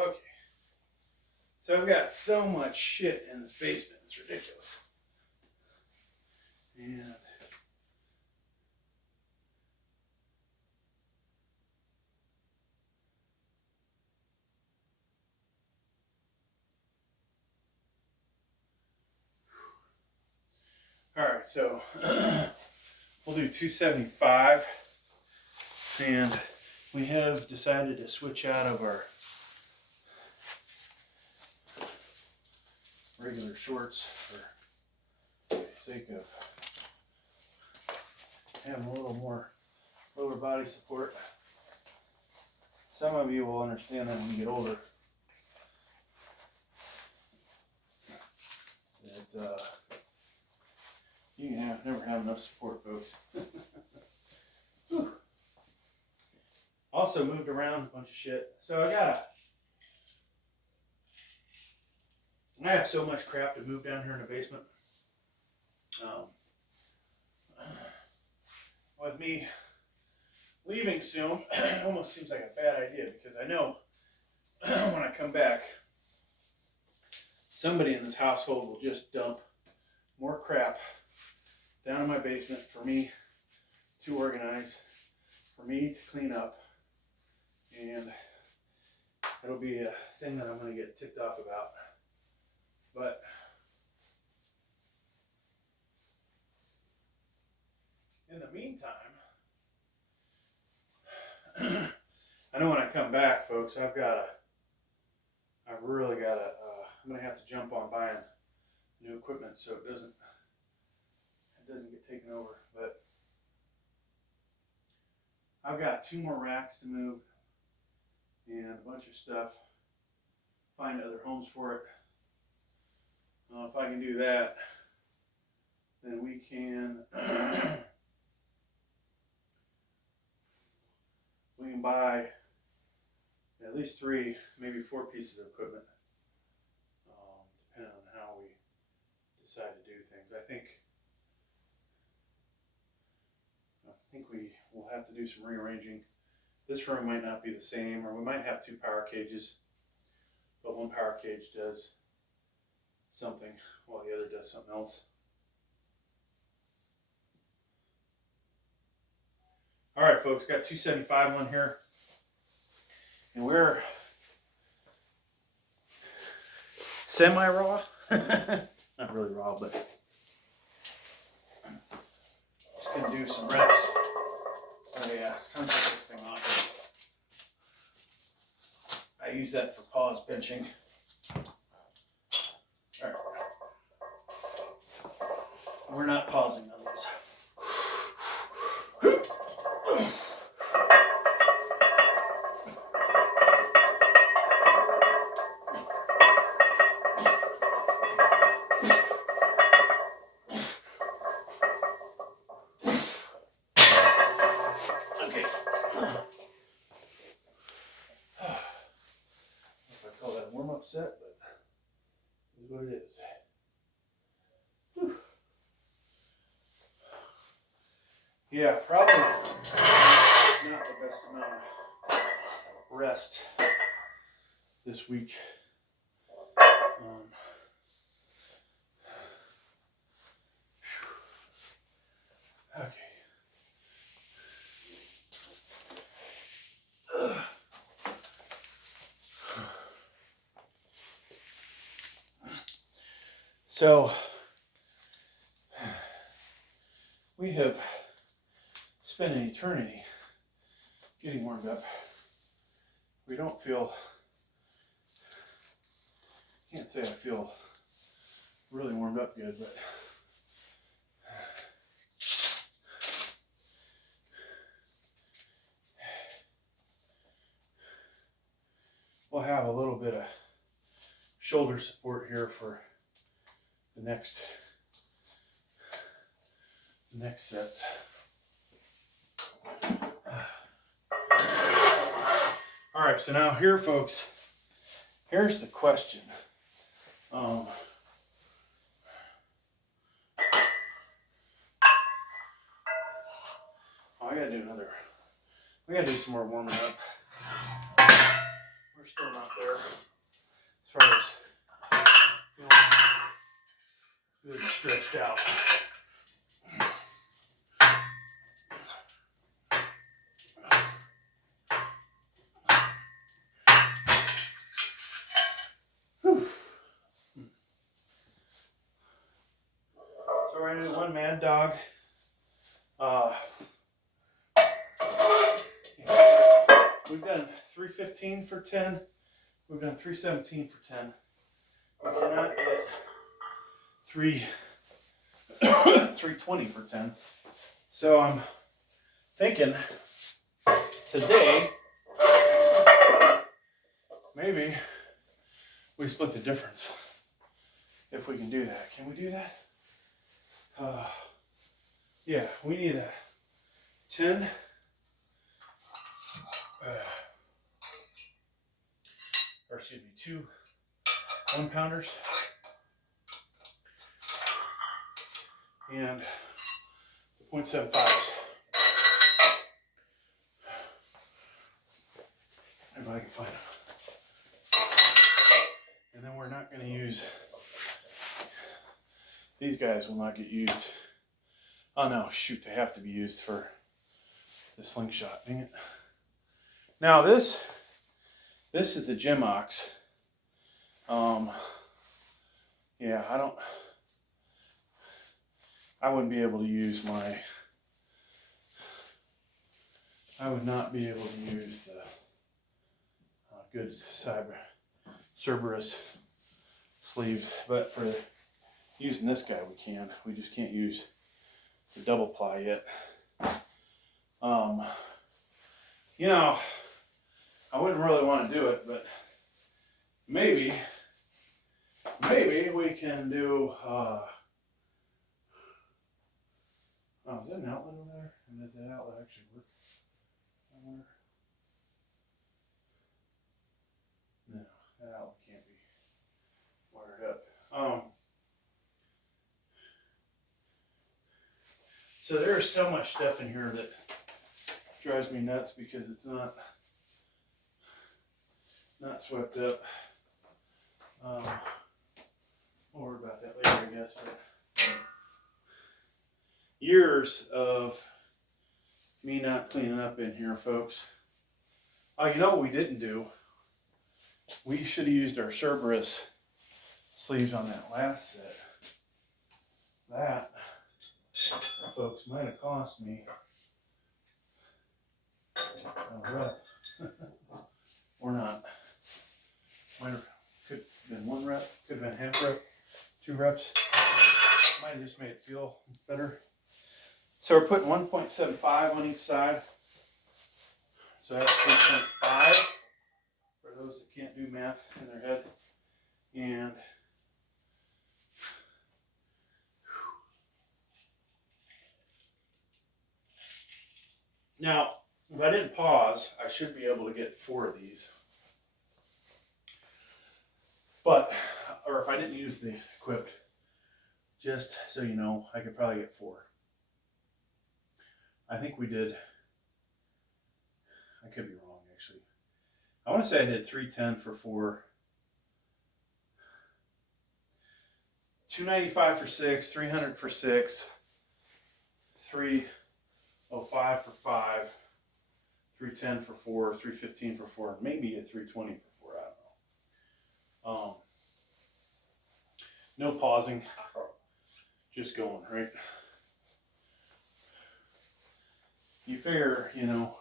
Okay. So I've got so much shit in this basement, it's ridiculous. And all right, so we'll do 275, and we have decided to switch out of our regular shorts for the sake of having a little more lower body support. Some of you will understand that when you get older, that you can never have enough support, folks. Also moved around a bunch of shit. So I have so much crap to move down here in the basement. With me leaving soon, it almost seems like a bad idea, because I know when I come back, somebody in this household will just dump more crap down in my basement for me to organize, for me to clean up, and it'll be a thing that I'm going to get ticked off about. But in the meantime, I know when I come back, folks, I'm going to have to jump on buying new equipment so it doesn't get taken over. But I've got 2 more racks to move and a bunch of stuff, find other homes for it. If I can do that, then we can buy at least 3, maybe 4 pieces of equipment, depending on how we decide to do things. I think we will have to do some rearranging. This room might not be the same, or we might have 2 power cages, but one power cage does something while the other does something else. All right, folks, got 275 on here, and we're semi-raw. Not really raw, but just gonna do some reps. Oh yeah, time to take this thing off. I use that for pause benching. All right, we're not pausing on these. Set, but it is what it is. Whew. Yeah, probably not the best amount of rest this week. Okay. So we have spent an eternity getting warmed up. We don't feel, can't say I feel really warmed up good, but we'll have a little bit of shoulder support here for the next sets. All right, so now here, folks, here's the question. We gotta do some more warming up. We're still not there as far as pushed out. Whew. So we're gonna do one mad dog. We've done 315 for 10. We've done 317 for 10. We cannot get 320 for 10. So I'm thinking today maybe we split the difference. If we can do that. Can we do that? Yeah, we need a 10 or excuse me, 2 1-pounders and the 0.75s. If I can find them. And then we're not going to use, these guys will not get used. Oh no, shoot, they have to be used for the slingshot, dang it. Now this is the gym ox. Yeah, I wouldn't be able to use I would not be able to use the good Cerberus sleeves, but for using this guy we can. We just can't use the double ply yet. You know, I wouldn't really want to do it, but maybe we can do, oh, is that an outlet over there? And does that outlet actually work? No, that outlet can't be wired up. So there's so much stuff in here that drives me nuts because it's not swept up. We'll worry about that later, I guess. But years of me not cleaning up in here, folks. Oh, you know what we didn't do? We should have used our Cerberus sleeves on that last set. That, folks, might have cost me a rep. Or not. Might have, could have been 1 rep, could have been half rep, 2 reps. Might have just made it feel better. So we're putting 1.75 on each side. So that's 3.5 for those that can't do math in their head. And now, if I didn't pause, I should be able to get 4 of these. But, or if I didn't use the equipped, just so you know, I could probably get 4. I think we did, I could be wrong actually. I want to say I did 310 for 4. 295 for 6, 300 for 6, 305 for 5, 310 for 4, 315 for 4, maybe a 320 for 4, I don't know. No pausing, just going, right? You figure, you know,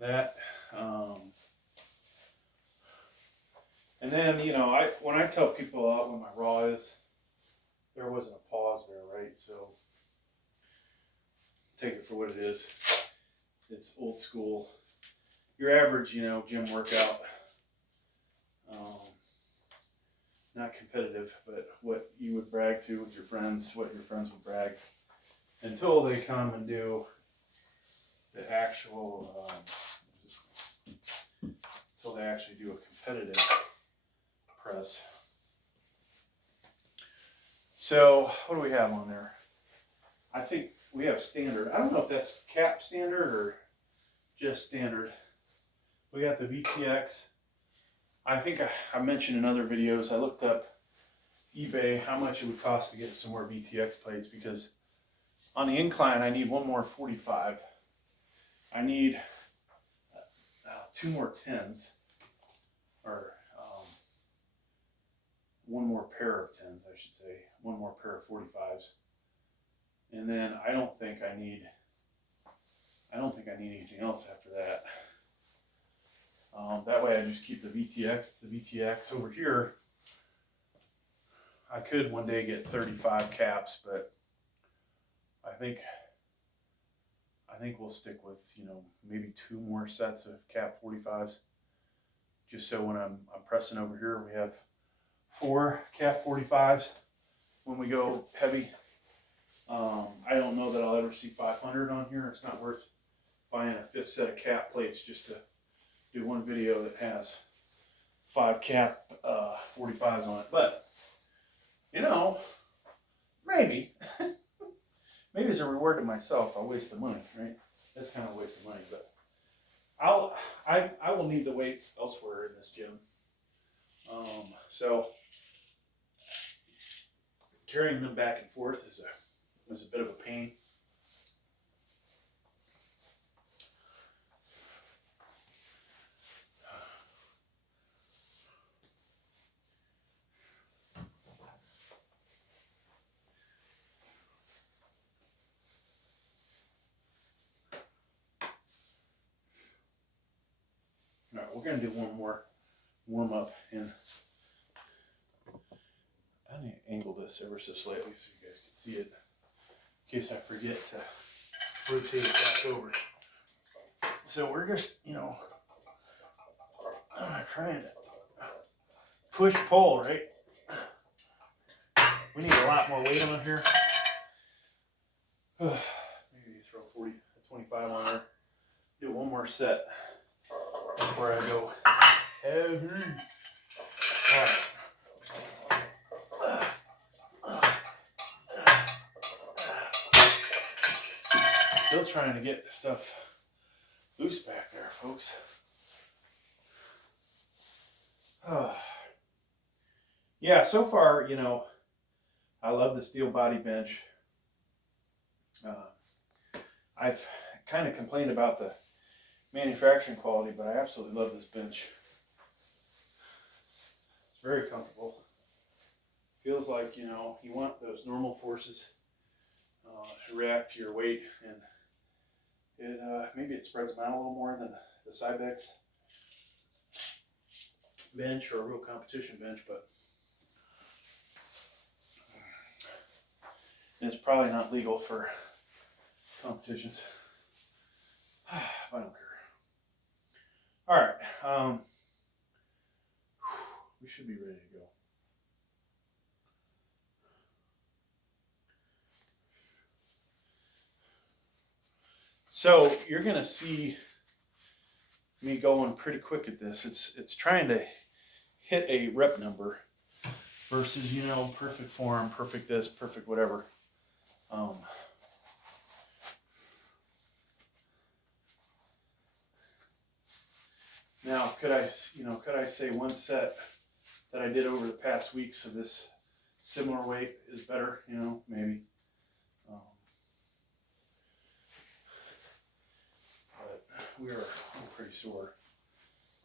that, and then, you know, when I tell people what my raw is, there wasn't a pause there, right? So take it for what it is. It's old school. Your average, you know, gym workout. Not competitive, but what you would brag to with your friends, what your friends would brag, until they come and do the actual, until they actually do a competitive press. So what do we have on there? I think we have standard. I don't know if that's cap standard or just standard. We got the VTX. I think I mentioned in other videos, I looked up eBay how much it would cost to get some more VTX plates, because on the incline I need one more 45. I need 2 more 10s, or one more pair of 10s, I should say. One more pair of 45s. And then I don't think I need anything else after that. That way I just keep the VTX over here. I could one day get 35 caps, but I think we'll stick with, you know, maybe 2 more sets of cap 45s, just so when I'm pressing over here, we have 4 cap 45s when we go heavy. I don't know that I'll ever see 500 on here. It's not worth buying a 5th set of cap plates just to do one video that has 5 cap 45s on it. But, you know, maybe as a reward to myself, I'll waste the money, right? That's kind of a waste of money, but I will need the weights elsewhere in this gym. So carrying them back and forth is a bit of a pain. All right, we're going to do one more warm up, and I need to angle this ever so slightly so you guys can see it, in case I forget to rotate it back over. So we're just, you know, trying to push pull, right? We need a lot more weight on here. Maybe throw 25 on there. Do one more set before I go heavy. All right. Still trying to get stuff loose back there, folks. Yeah, so far, you know, I love the steel body bench. I've kind of complained about the manufacturing quality, but I absolutely love this bench. It's very comfortable. Feels like, you know, you want those normal forces to react to your weight, and it maybe it spreads them out a little more than the Cybex bench or a real competition bench, but it's probably not legal for competitions. I don't care. All right, we should be ready to go. So you're gonna see me going pretty quick at this. It's trying to hit a rep number versus, you know, perfect form, perfect this, perfect whatever. Now, could I say one set that I did over the past weeks of this similar weight is better? You know, maybe. But we're pretty sore.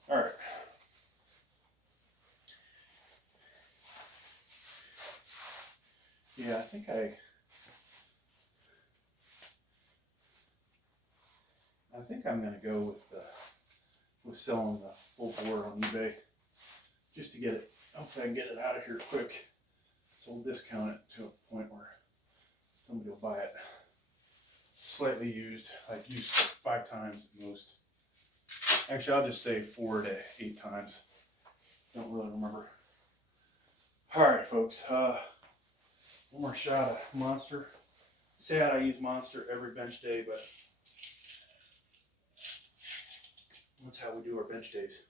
All right. Yeah, I think I'm gonna go with selling the full board on eBay, just to get it. Hopefully I can get it out of here quick, so we'll discount it to a point where somebody will buy it slightly used, like used 5 times at most. Actually, I'll just say 4 to 8 times. Don't really remember. All right, folks. One more shot of Monster. Sad I use Monster every bench day, but that's how we do our bench days.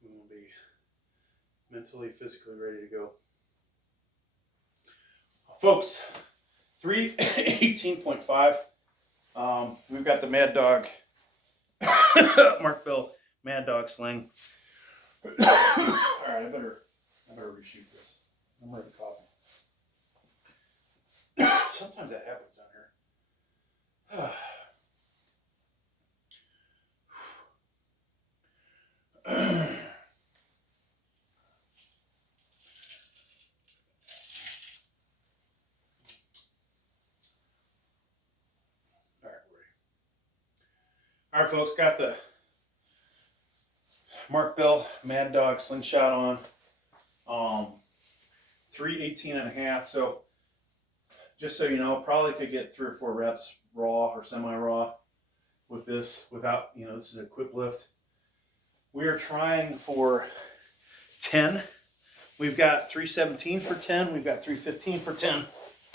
We will be mentally, physically ready to go. Folks, 318.5. We've got the Mad Dog Mark Bell Mad Dog sling. All right, I better reshoot this. I'm already coughing. Sometimes that happens down here. All right, folks, got the Mark Bell Mad Dog slingshot on. 318.5. So just so you know, probably could get 3 or 4 reps raw or semi-raw with this without, this is a quick lift. We are trying for 10. We've got 317 for 10. We've got 315 for 10.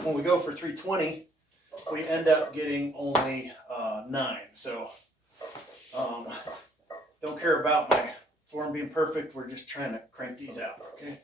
When we go for 320, we end up getting only 9. So don't care about my form being perfect. We're just trying to crank these out, okay?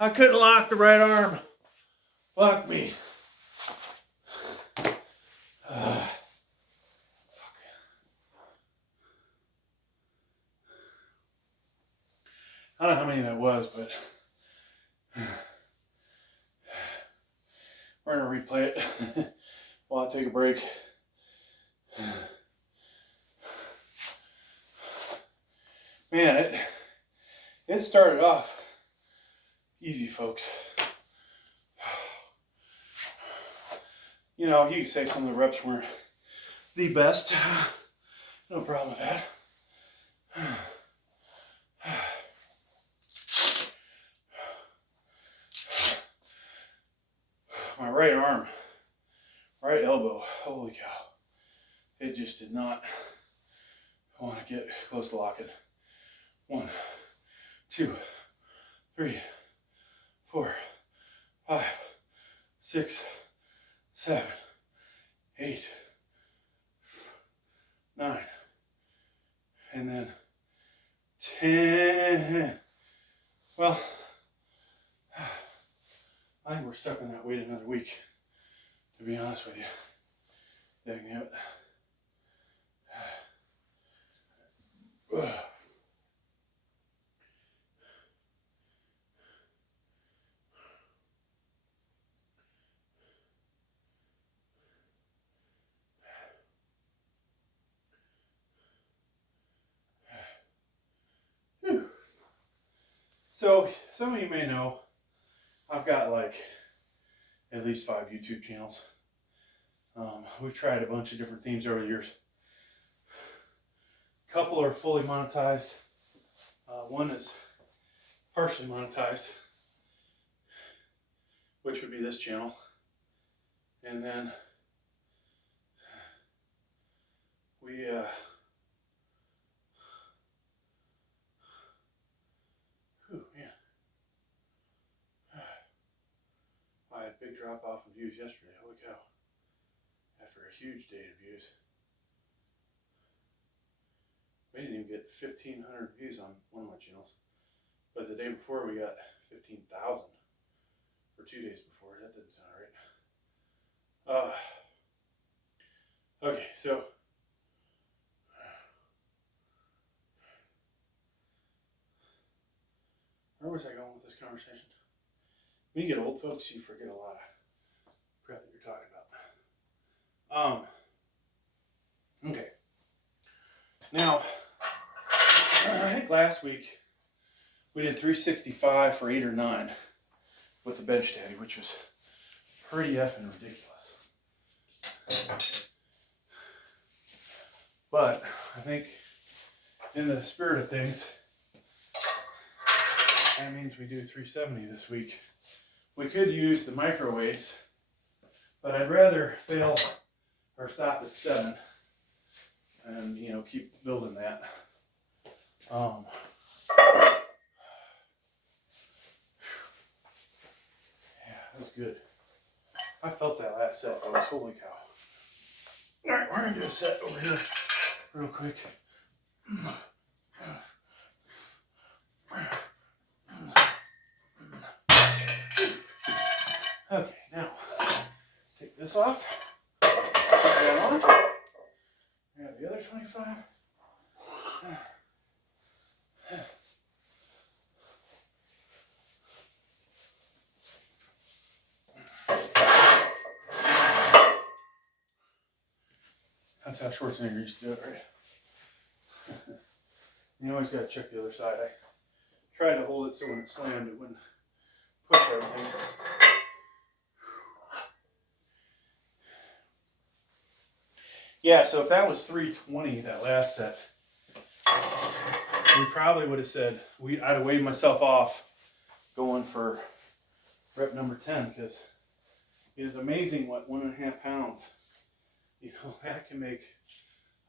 I couldn't lock the right arm. Fuck me. I don't know how many that was, but we're going to replay it while I take a break. Man, it started off easy, folks. You can say some of the reps weren't the best. No problem with that. My right arm, right elbow, holy cow. It just did not want to get close to locking. 1, 2, 3, 4, 5, 6, 7, 8, 9, and then 10. Well, I think we're stuck in that weight another week, to be honest with you. Dang it. So, some of you may know, I've got like at least 5 YouTube channels. We've tried a bunch of different themes over the years. A couple are fully monetized. One is partially monetized, which would be this channel. And then we I had a big drop off in views yesterday. Holy cow. After a huge day of views. We didn't even get 1,500 views on one of my channels. But the day before we got 15,000 for 2 days before. That didn't sound right. Okay, so where was I going with this conversation? When you get old, folks, you forget a lot of crap that you're talking about. Okay. Now, I think last week we did 365 for 8 or 9 with the Benchdaddy, which was pretty effing ridiculous. But I think in the spirit of things, that means we do 370 this week. We could use the micro weights, but I'd rather fail or stop at 7 and keep building that. Yeah, that was good. I felt that last set, folks. Holy cow. All right, we're going to do a set over here real quick. Okay, now take this off. Put that on. Grab the other 25. That's how Schwarzenegger used to do it, right? You always got to check the other side. I tried to hold it so when it slammed, it wouldn't push everything. Yeah, so if that was 320, that last set, we probably would have said, I'd have waved myself off going for rep number 10, because it is amazing what 1.5 pounds, you know, that can make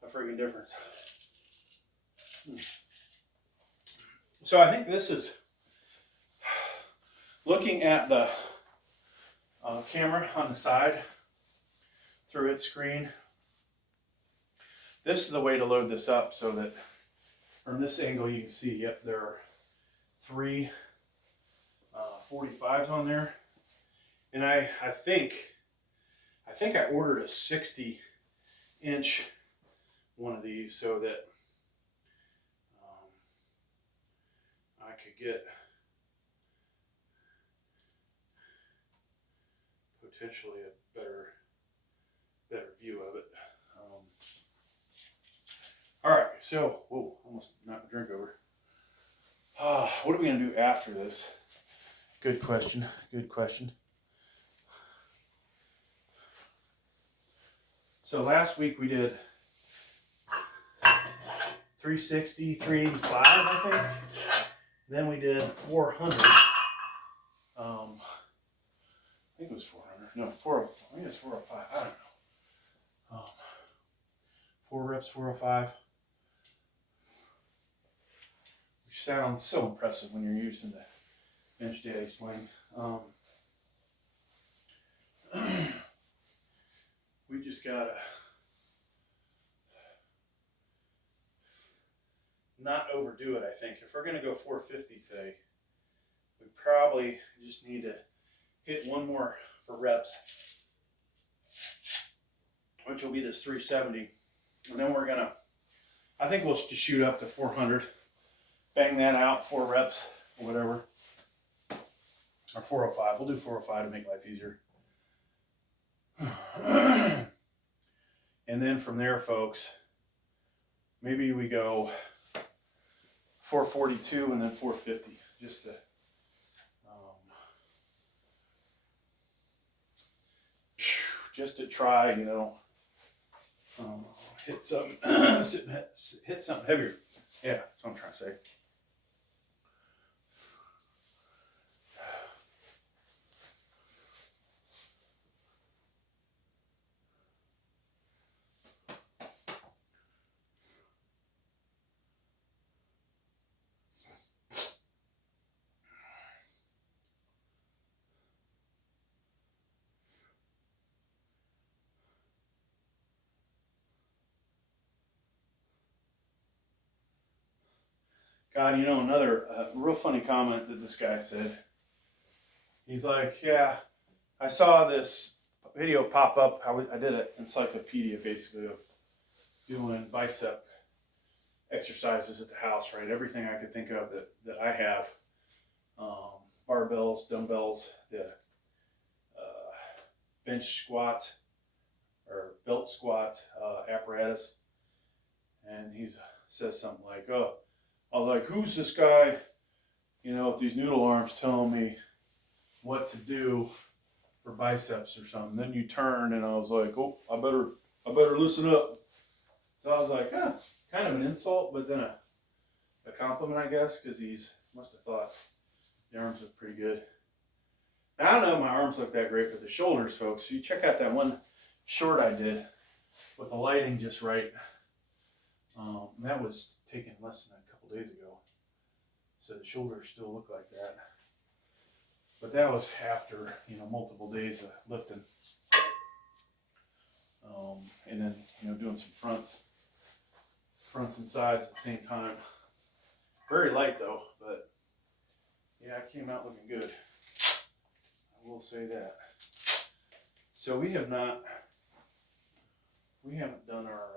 a friggin' difference. So I think this is, looking at the camera on the side through its screen, this is the way to load this up so that from this angle you can see, yep, there are 3 45s on there. And I think I ordered a 60-inch one of these so that I could get potentially a better view of it. All right, so, whoa, almost knocked the drink over. What are we going to do after this? Good question, good question. So last week we did 360, 385, I think. Then we did 400. I think it was 400. No, 405. I think it was 405. I don't know. 4 reps, 405. Which sounds so impressive when you're using the Benchdaddy sling. We just gotta not overdo it, I think. If we're gonna go 450 today, we probably just need to hit one more for reps, which will be this 370. And then we're gonna, I think we'll just shoot up to 400, bang that out, 4 reps, or whatever. Or 405, we'll do 405 to make life easier. And then from there, folks, maybe we go 442 and then 450, just to try, you know, hit something, hit something heavier. Yeah, that's what I'm trying to say. God, you know, another real funny comment that this guy said. He's like, yeah, I saw this video pop up. I did an encyclopedia, basically, of doing bicep exercises at the house, right? Everything I could think of that I have. Barbells, dumbbells, the bench squat or belt squat apparatus. And he says something like, oh, I was like, who's this guy, you know, with these noodle arms telling me what to do for biceps or something? Then you turn, and I was like, oh, I better listen up. So I was like, kind of an insult, but then a compliment, I guess, because he's must have thought the arms look pretty good. Now, I don't know if my arms look that great, but the shoulders, folks, you check out that one short I did with the lighting just right. That was taken less than a couple days ago. So the shoulders still look like that. But that was after, you know, multiple days of lifting. And then, you know, doing some fronts and sides at the same time. Very light though, but yeah, it came out looking good. I will say that. So we haven't done our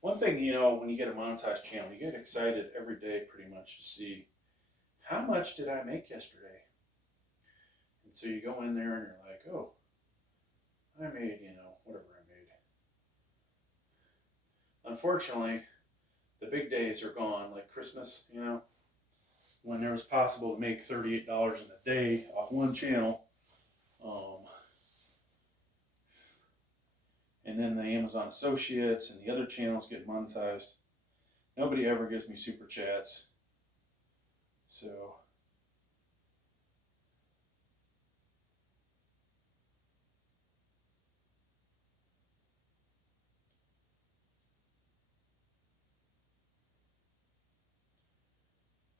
one thing, you know, when you get a monetized channel, you get excited every day pretty much to see how much did I make yesterday. And so you go in there and you're like, oh, I made, you know, whatever I made. Unfortunately, the big days are gone, like Christmas, you know, when it was possible to make $38 in a day off one channel. And then the Amazon Associates and the other channels get monetized. Nobody ever gives me super chats. So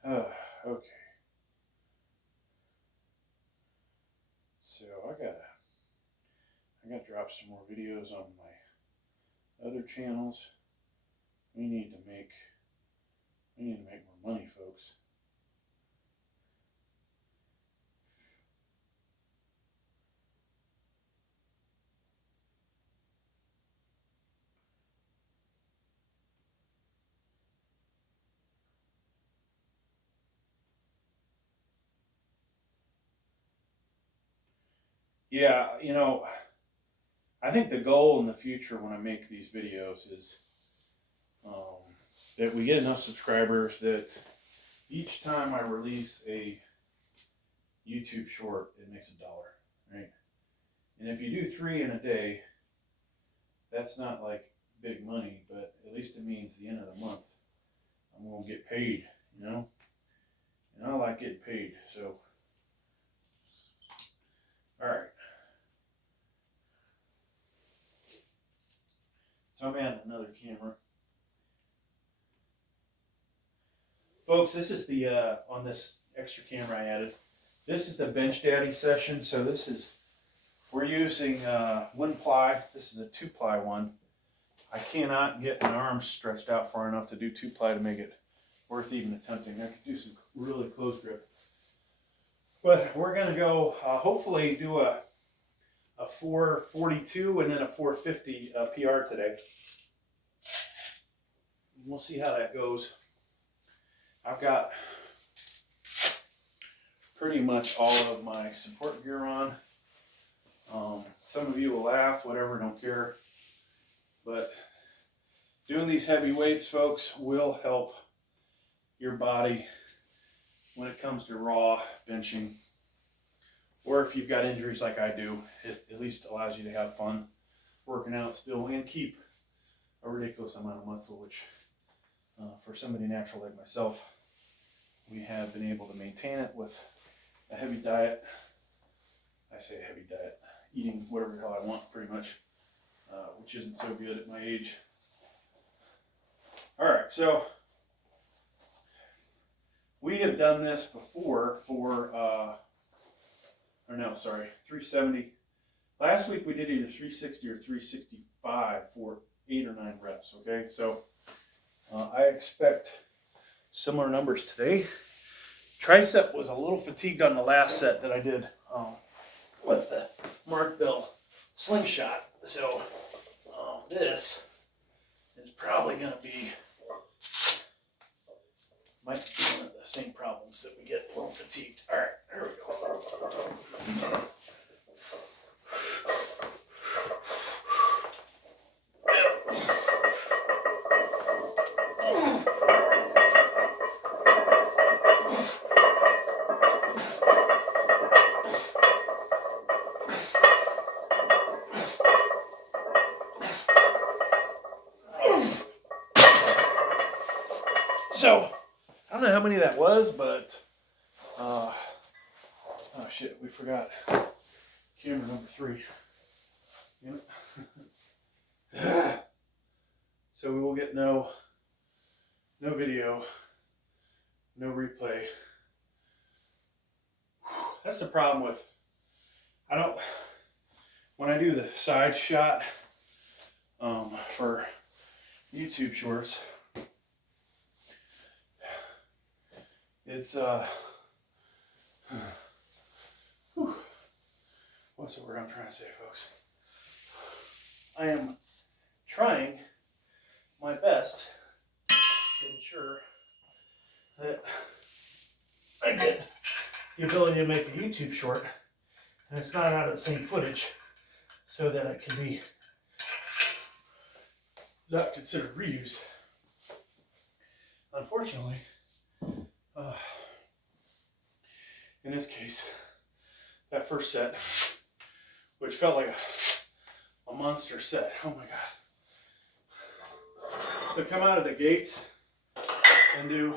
okay. So I gotta drop some more videos on my other channels. We need to make more money, folks. Yeah, you know, I think the goal in the future when I make these videos is that we get enough subscribers that each time I release a YouTube short, it makes $1, right? And if you do 3 in a day, that's not like big money, but at least it means the end of the month I'm gonna get paid, you know? And I like getting paid, so. All right. So I'm adding another camera. Folks, this is the, on this extra camera I added, this is the Benchdaddy session. So this is, we're using 1-ply. This is a 2-ply one. I cannot get my arms stretched out far enough to do 2-ply to make it worth even attempting. I could do some really close grip. But we're going to go, hopefully do a 442 and then a 450 PR today. We'll see how that goes. I've got pretty much all of my support gear on. Some of you will laugh, whatever, don't care. But doing these heavy weights, folks, will help your body when it comes to raw benching. Or if you've got injuries like I do, it at least allows you to have fun working out still and keep a ridiculous amount of muscle, which for somebody natural like myself, we have been able to maintain it with a heavy diet. I say a heavy diet, eating whatever the hell I want pretty much, which isn't so good at my age. All right, so we have done this before for, 370. Last week we did either 360 or 365 for 8 or 9 reps, okay? So I expect similar numbers today. Tricep was a little fatigued on the last set that I did with the Mark Bell slingshot. So this is probably going to be, might be one of the same problems that we get a little fatigued. All right, here we go. So, I don't know how many that was, but, oh shit, we forgot camera number 3. Yep. So we will get no no video, no replay. That's the problem with, when I do the side shot for YouTube shorts, it's what's the word I'm trying to say, folks? I am trying my best to ensure that I get the ability to make a YouTube short and it's not out of the same footage, so that it can be not considered reuse. Unfortunately, in this case, that first set, which felt like a monster set, oh my god. So come out of the gates and do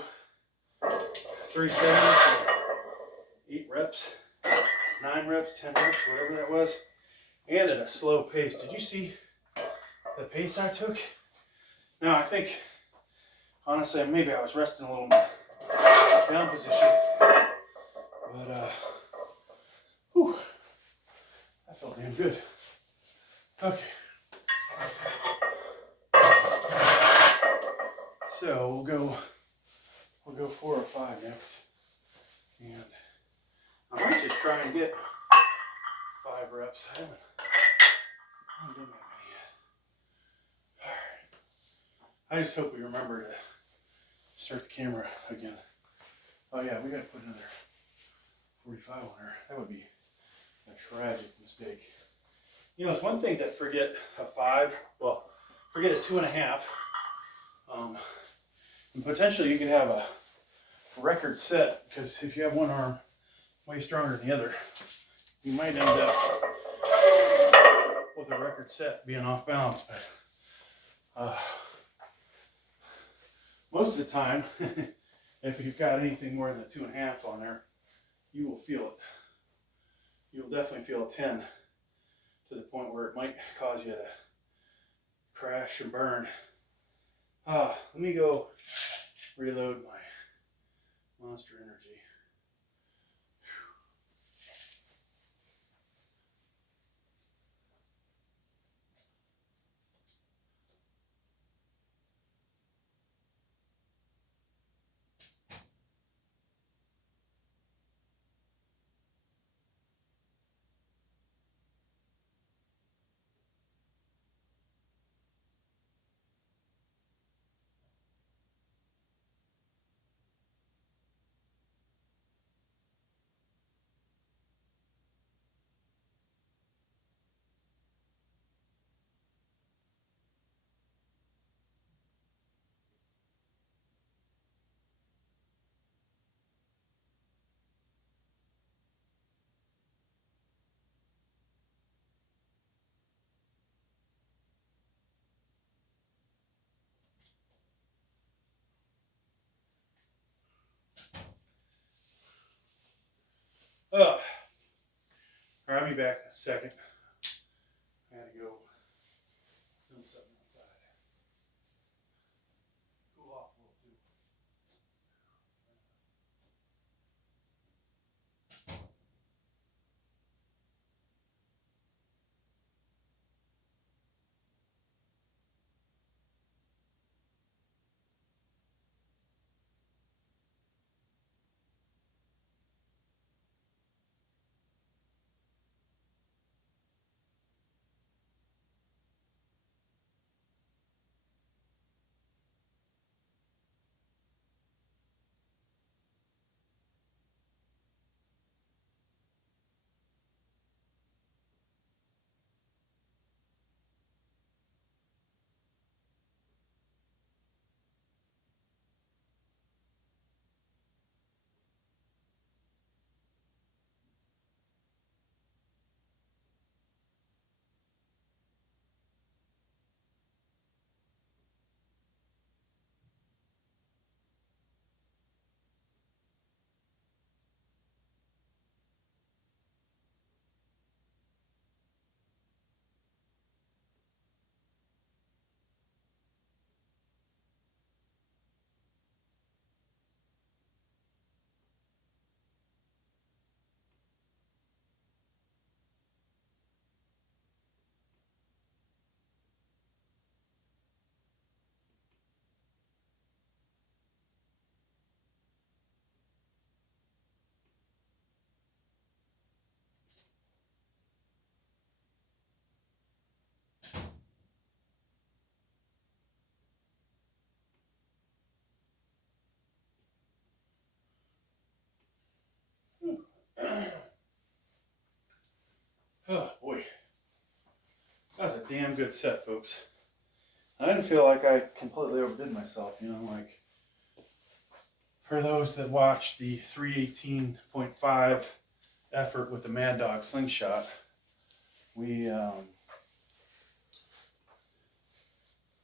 3 seconds, 8 reps, 9 reps, 10 reps, whatever that was, and at a slow pace. Did you see the pace I took? Now I think, honestly, maybe I was resting a little more down position, but whew, that felt damn good. Okay. So we'll go 4 or 5 next, and I might just try and get 5 reps. I haven't done that many yet. All right. I just hope we remember to start the camera again. Oh yeah, we got to put another 45 on her. That would be a tragic mistake. You know, it's one thing to forget a 5. Well, forget a 2.5. And potentially you could have a record set, because if you have one arm way stronger than the other, you might end up with a record set being off balance. But most of the time, if you've got anything more than a 2.5 on there, you will feel it. You'll definitely feel a 10, to the point where it might cause you to crash and burn. Let me go reload my Monster Energy. All right, I'll be back in a second. I gotta go film something outside. Cool off a little too. Oh boy, that was a damn good set, folks. I didn't feel like I completely overdid myself, you know, like for those that watched the 318.5 effort with the Mad Dog slingshot, we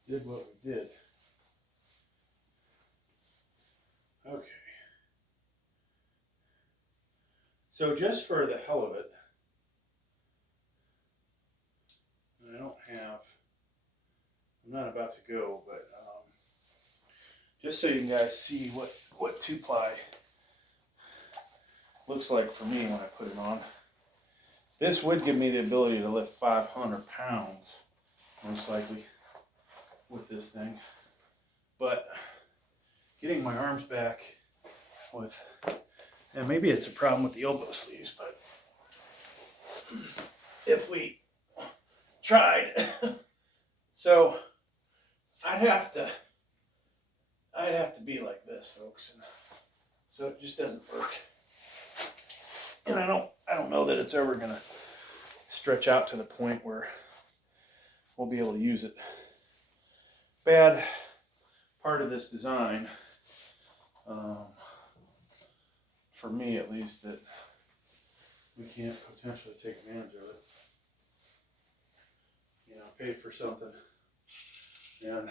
did what we did. Okay. So just for the hell of it, I'm not about to go, but just so you guys see what 2-ply looks like for me when I put it on. This would give me the ability to lift 500 pounds, most likely, with this thing. But getting my arms back with, and maybe it's a problem with the elbow sleeves, but if we tried, so I'd have to be like this, folks, and so it just doesn't work. And I don't know that it's ever gonna stretch out to the point where we'll be able to use it. Bad part of this design, for me at least, that we can't potentially take advantage of it. You know, paid for something, and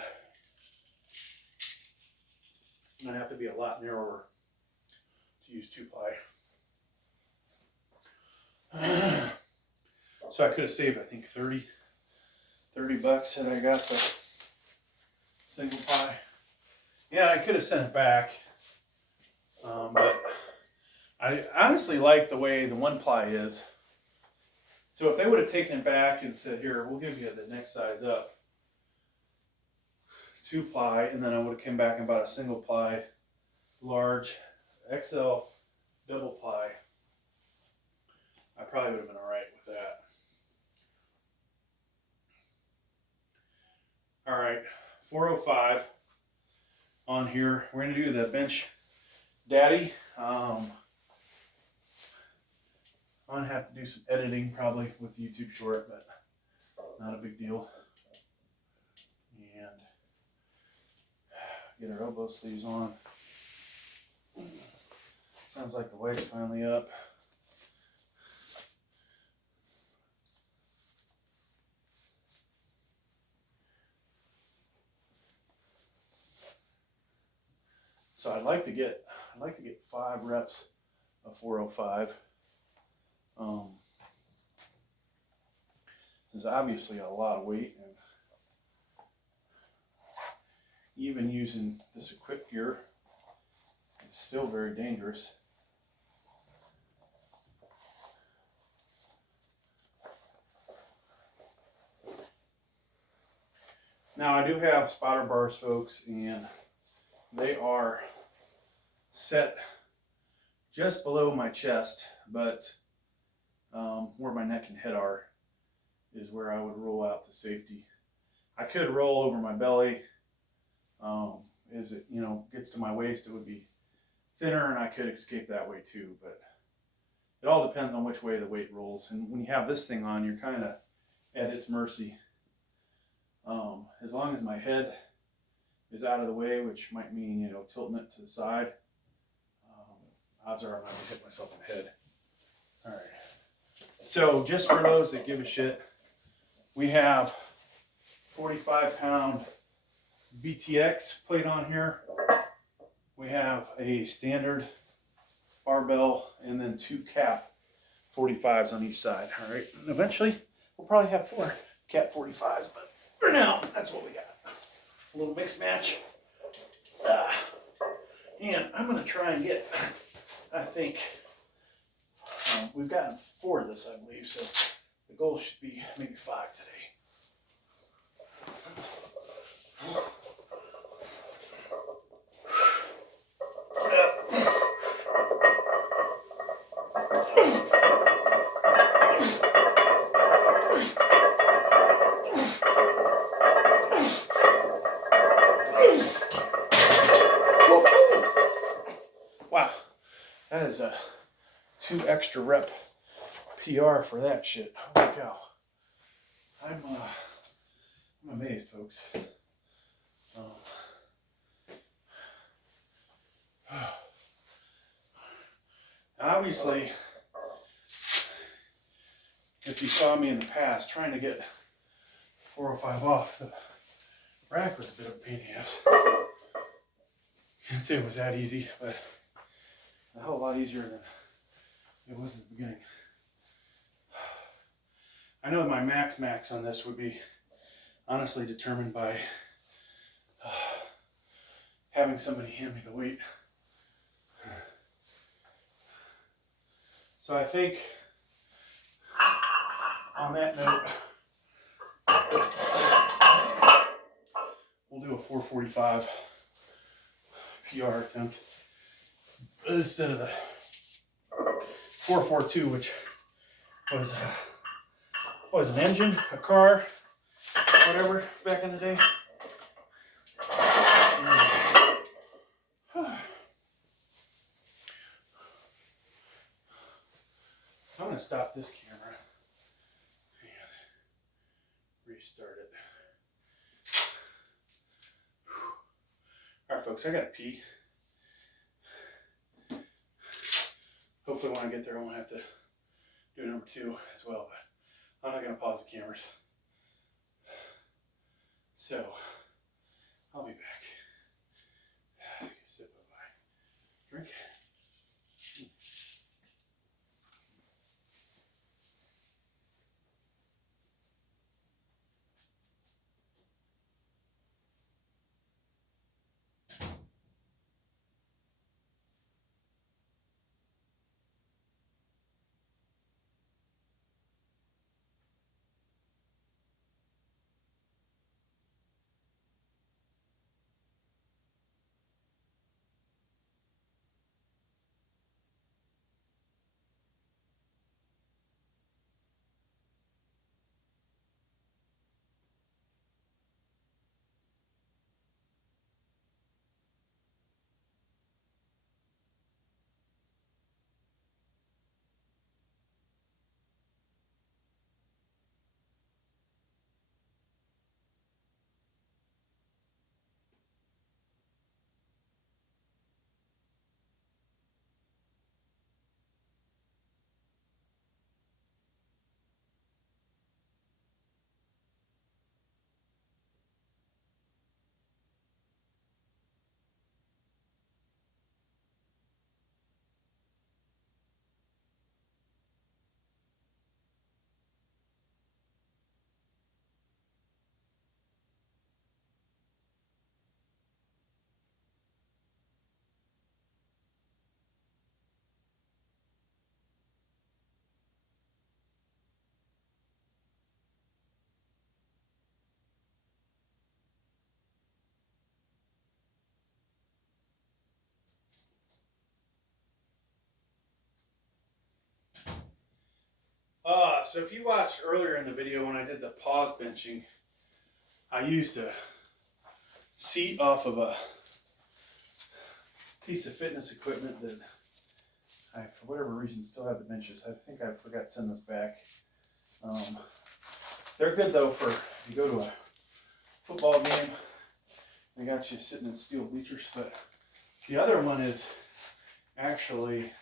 it's gonna have to be a lot narrower to use 2-ply. So I could have saved, I think, 30 bucks had I got the single ply. Yeah, I could have sent it back, but I honestly like the way the 1-ply is. So if they would have taken it back and said, here, we'll give you the next size up, 2-ply, and then I would have come back and bought a single ply, large, XL, double ply, I probably would have been all right with that. All right, 405 on here. We're going to do the Benchdaddy. I'm going to have to do some editing probably with the YouTube short, but not a big deal. And get our elbow sleeves on. Sounds like the weight's finally up. So I'd like to get 5 reps of 405. There's obviously a lot of weight, and even using this equipped gear, it's still very dangerous. Now I do have spotter bars, folks, and they are set just below my chest, but where my neck and head are is where I would roll out to safety. I could roll over my belly. As it gets to my waist, it would be thinner, and I could escape that way too. But it all depends on which way the weight rolls. And when you have this thing on, you're kind of at its mercy. As long as my head is out of the way, which might mean tilting it to the side, odds are I'm not gonna hit myself in the head. All right. So just for those that give a shit, we have 45-pound VTX plate on here. We have a standard barbell and then 2 cap 45s on each side. All right. And eventually we'll probably have 4 cap 45s, but for now that's what we got. A little mixed match. And I'm going to try and get, I think, we've gotten 4 of this, I believe, so the goal should be maybe 5 today. Wow, that is a 2 extra rep PR for that shit. Holy cow. I'm amazed, folks. Obviously, if you saw me in the past trying to get 405 off, the rack was a bit of a pain in the ass. Can't say it was that easy, but a hell of a lot easier than it was in the beginning. I know my max on this would be honestly determined by having somebody hand me the weight. So I think on that note, we'll do a 445 PR attempt instead of the 442, which was an engine, a car, whatever, back in the day. I'm going to stop this camera and restart it. Alright folks, I gotta pee. Hopefully when I get there I won't have to do number 2 as well, but I'm not going to pause the cameras. So, I'll be back. Sip of my drink. So if you watched earlier in the video when I did the pause benching, I used a seat off of a piece of fitness equipment that I, for whatever reason, still have the benches. I think I forgot to send those back. They're good though for if you go to a football game. They got you sitting in steel bleachers, but the other one is actually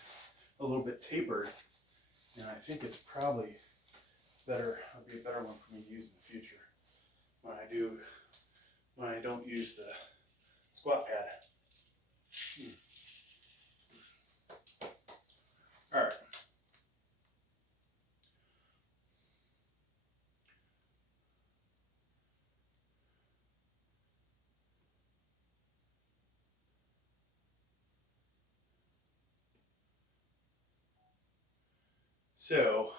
a little bit tapered, and I think it's probably better. It'll be a better one for me to use in the future when I don't use the squat pad. All right. So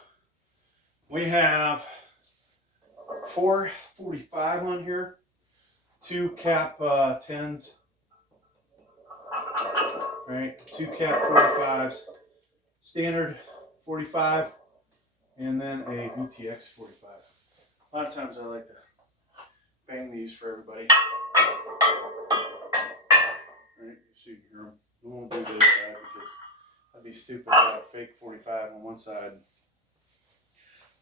we have 445 on here, 2 cap 10s, right? 2 cap 45s, standard 45, and then a VTX 45. A lot of times I like to bang these for everybody. Right, so you can hear them. We won't do this side because that'd be stupid to have a fake 45 on one side,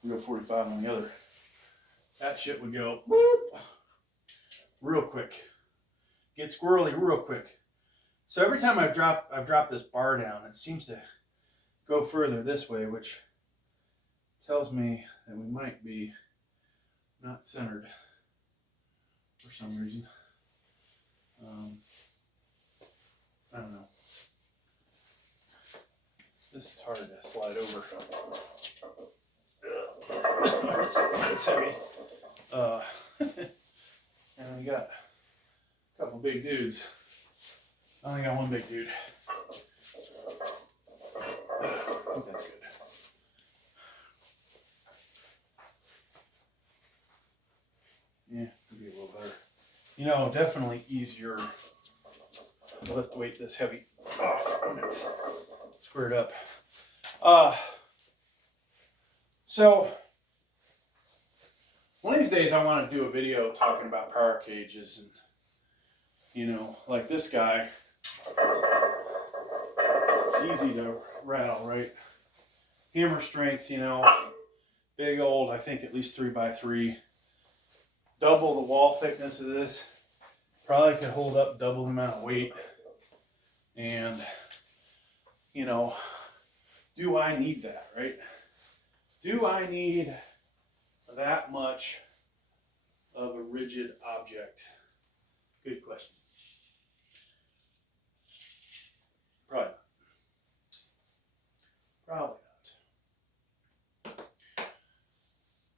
we go 45 on the other. That shit would go whoop, real quick. Get squirrely real quick. So every time I've dropped this bar down, it seems to go further this way, which tells me that we might be not centered for some reason. I don't know. This is hard to slide over. It's heavy. And we got a couple big dudes. I only got one big dude. I think that's good. Yeah, could be a little better. You know, definitely easier to lift weight this heavy off when it's squared up. So one of these days I want to do a video talking about power cages and, you know, like this guy, it's easy to rattle, right? Hammer strength, you know, big old, I think at least 3x3. Double the wall thickness of this. Probably could hold up double the amount of weight. And, you know, do I need that, right? Do I need that much of a rigid object? Good question. Probably not. Probably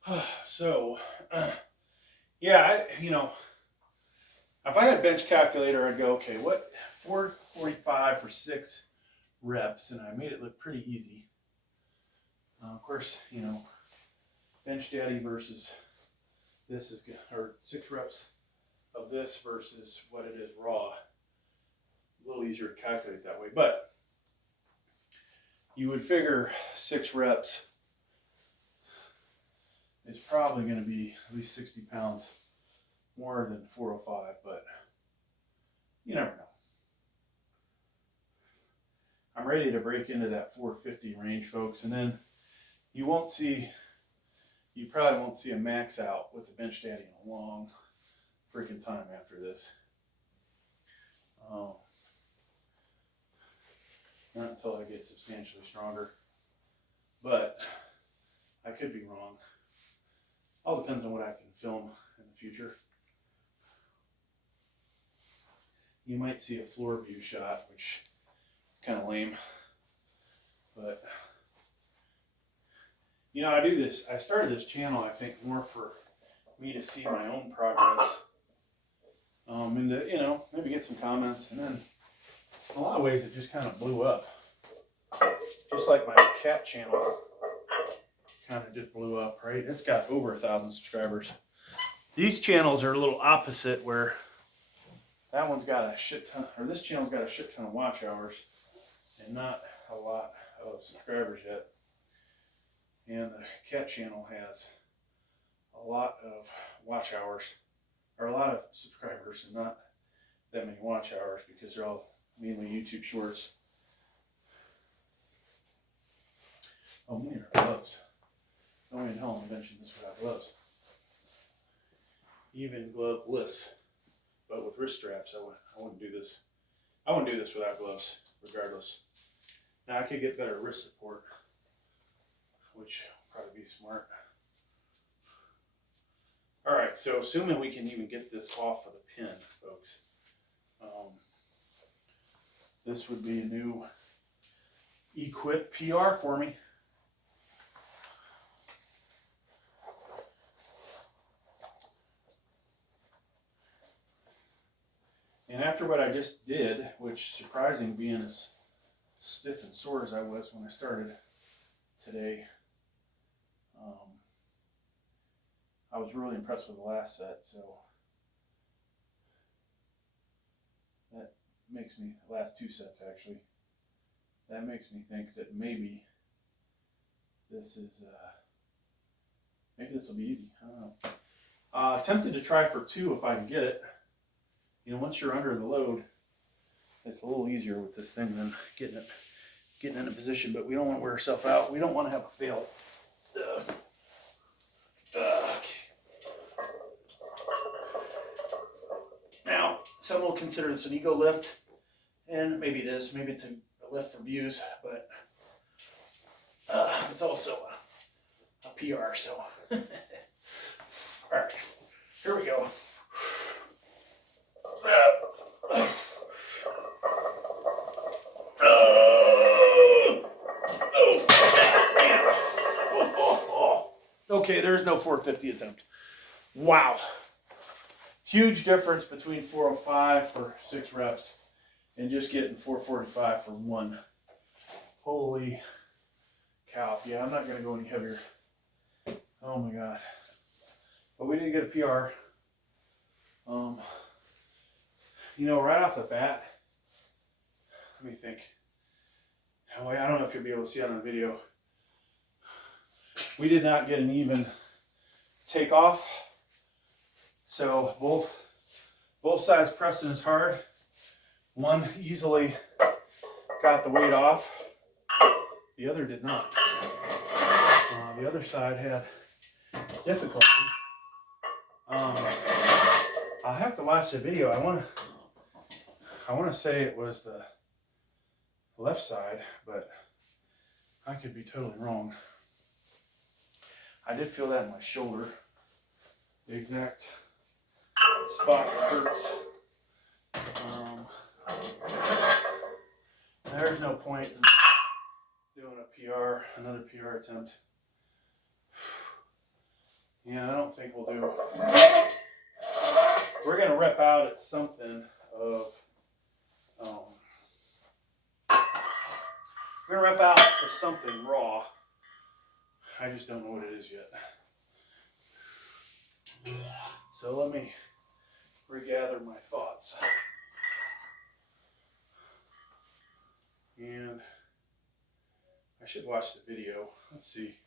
not. So, yeah, you know, if I had a bench calculator, I'd go, okay, what, 445 for 6 reps, and I made it look pretty easy. Of course, you know, Benchdaddy versus this is good, or 6 reps of this versus what it is raw. A little easier to calculate that way, but you would figure 6 reps is probably going to be at least 60 pounds more than 405, but you never know. I'm ready to break into that 450 range, folks, and then you probably won't see a max out with the Benchdaddy in a long freaking time after this. Not until I get substantially stronger, but I could be wrong. All depends on what I can film in the future. You might see a floor view shot, which is kind of lame, but you know, I started this channel, I think, more for me to see my own progress, and to, you know, maybe get some comments, and then in a lot of ways it just kind of blew up, just like my cat channel kind of just blew up, right? It's got over 1,000 subscribers. These channels are a little opposite, where that one's got a shit ton, or this channel's got a shit ton of watch hours and not a lot of subscribers yet. And the cat channel has a lot of watch hours, or a lot of subscribers, and not that many watch hours, because they're all mainly YouTube shorts. Oh, we need our gloves. No way in hell I'm mentioning this without gloves. Even gloveless, but with wrist straps, I wouldn't do this. I wouldn't do this without gloves, regardless. Now I could get better wrist support, which would probably be smart. All right, so assuming we can even get this off of the pin, folks, this would be a new Equip PR for me. And after what I just did, which surprising being as stiff and sore as I was when I started today, I was really impressed with the last set, so that makes me, the last 2 sets actually, that makes me think that maybe this is, maybe this will be easy, I don't know. Tempted to try for 2 if I can get it. You know, once you're under the load, it's a little easier with this thing than getting in a position, but we don't want to wear ourselves out. We don't want to have a fail. Some will consider this an ego lift, and maybe it is. Maybe it's a lift for views, but it's also a PR, so. All right, here we go. Okay, there's no 450 attempt. Wow. Huge difference between 405 for 6 reps and just getting 445 for 1. Holy cow. Yeah, I'm not going to go any heavier. Oh my God. But we did get a PR. You know, right off the bat, let me think. Oh, I don't know if you'll be able to see it on the video. We did not get an even takeoff. So both sides pressing as hard. One easily got the weight off. The other did not. The other side had difficulty. I'll have to watch the video. I want to say it was the left side, but I could be totally wrong. I did feel that in my shoulder. The exact spot that hurts. There's no point in doing a PR, another PR attempt. Yeah, I don't think we'll do. We're gonna rep out at something of. We're gonna rep out at something raw. I just don't know what it is yet. So let me regather my thoughts. And I should watch the video. Let's see.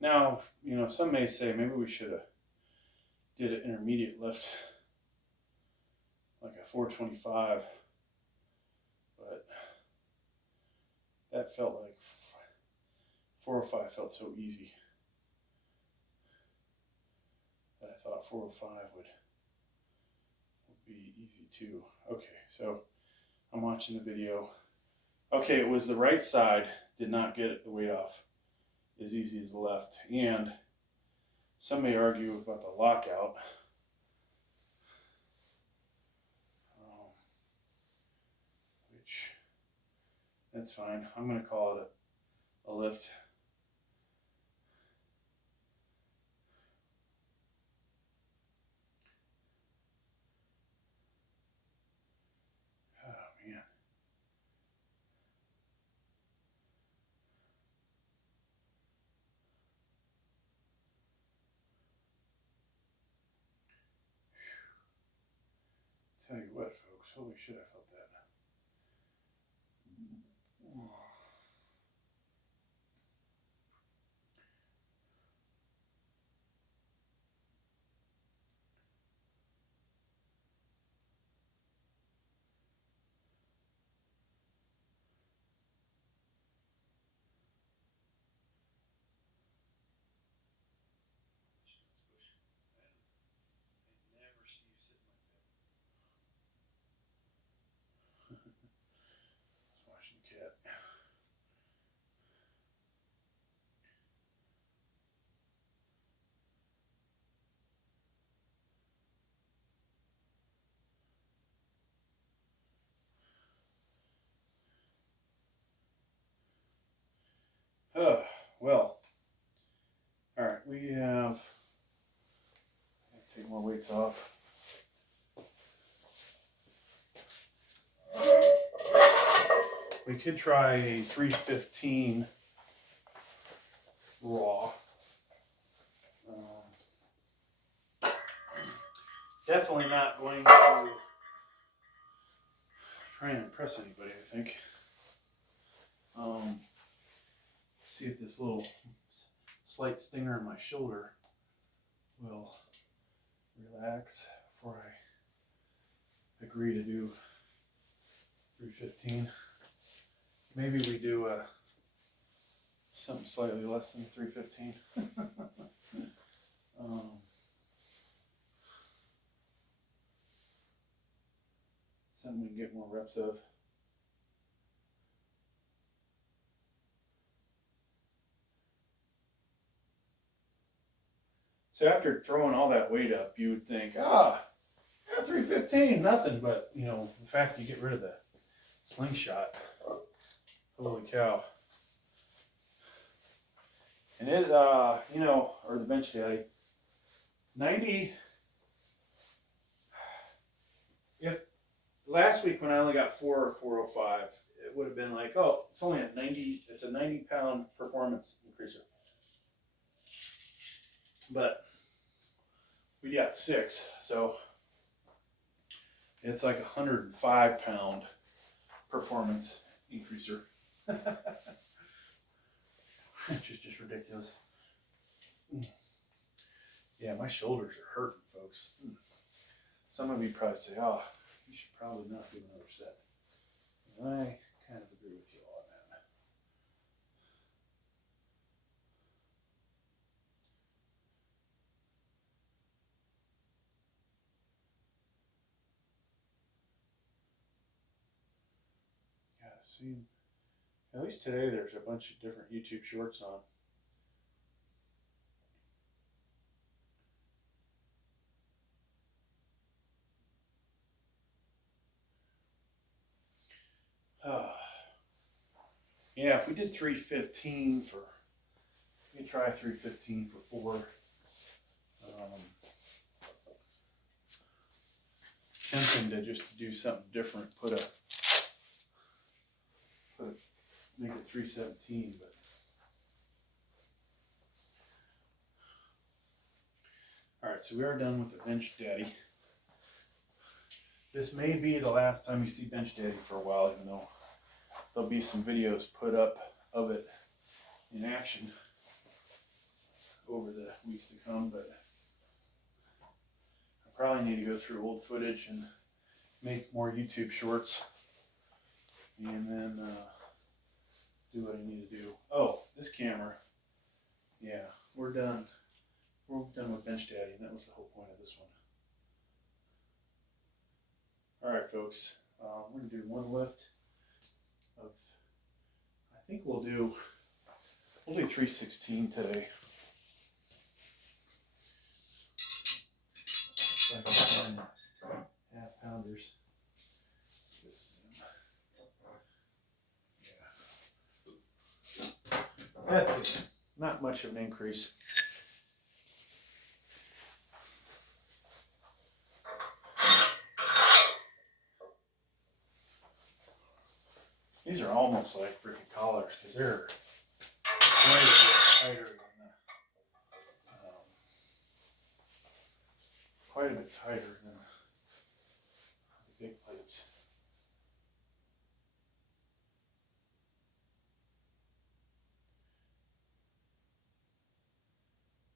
Now, you know, some may say maybe we should have did an intermediate lift, like a 425, but that felt like 405 felt so easy that I thought 405 would be easy too. Okay, so I'm watching the video. Okay, it was the right side did not get the weight off as easy as the left, and some may argue about the lockout. Which, that's fine. I'm going to call it a lift. Oh, man. Tell you what, folks, holy shit, I felt that. I never see you sitting like that. Watching the cat. Well, all right, we have, take more weights off. We could try a 315 raw. Definitely not going to try and impress anybody, I think. See if this little slight stinger in my shoulder will relax before I agree to do 315. Maybe we do a something slightly less than 315. Something we can get more reps of. So after throwing all that weight up, you would think, yeah, 315, nothing. But, you know, the fact you get rid of the slingshot, holy cow. And it, you know, or the Benchdaddy, 90, if last week when I only got 4 or 405, it would have been like, oh, it's only a 90, it's a 90-pound performance increaser. But we got 6, so it's like a 105-pound performance increaser. Which is just ridiculous. Yeah, my shoulders are hurting, folks. Some of you probably say, oh, you should probably not do another set. And I kind of agree with you on that. Yeah, see, at least today there's a bunch of different YouTube shorts on. Yeah, if we did 315 for, we could try 315 for 4. Tempting to just do something different, make it 317, but all right, so we are done with the Benchdaddy. This may be the last time you see Benchdaddy for a while, even though there'll be some videos put up of it in action over the weeks to come, but I probably need to go through old footage and make more YouTube shorts and then do what I need to do. Oh, this camera, yeah, we're done. We're done with Benchdaddy, and that was the whole point of this one. All right, folks, we're going to do one lift of, I think we'll do 316 today. So I can find half-pounders. This is them. Yeah. That's good. Not much of an increase. These are almost like freaking collars because they're quite a bit tighter than the big plates.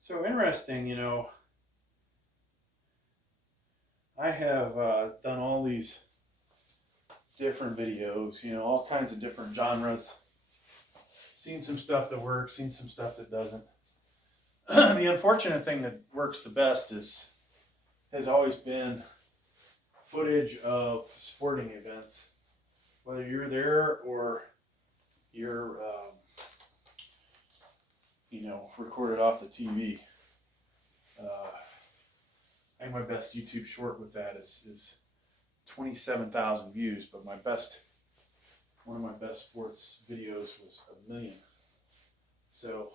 So interesting, you know, I have done all these different videos, you know, all kinds of different genres. Seen some stuff that works, seen some stuff that doesn't. The unfortunate thing that works the best has always been footage of sporting events, whether you're there or you're, you know, recorded off the TV. I think my best YouTube short with that is 27,000 views, but one of my best sports videos was 1 million. So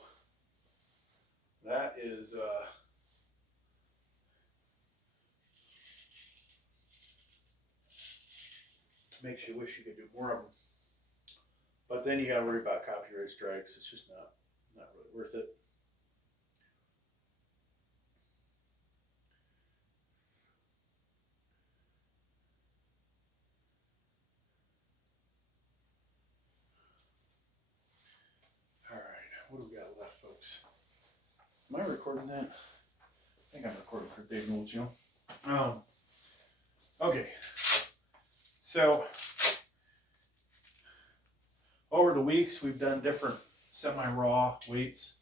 that is makes you wish you could do more of them. But then you got to worry about copyright strikes. It's just not really worth it. What do we got left, folks? Am I recording that? I think I'm recording for Dave Noel channel. Okay. So over the weeks, we've done different semi-raw weights.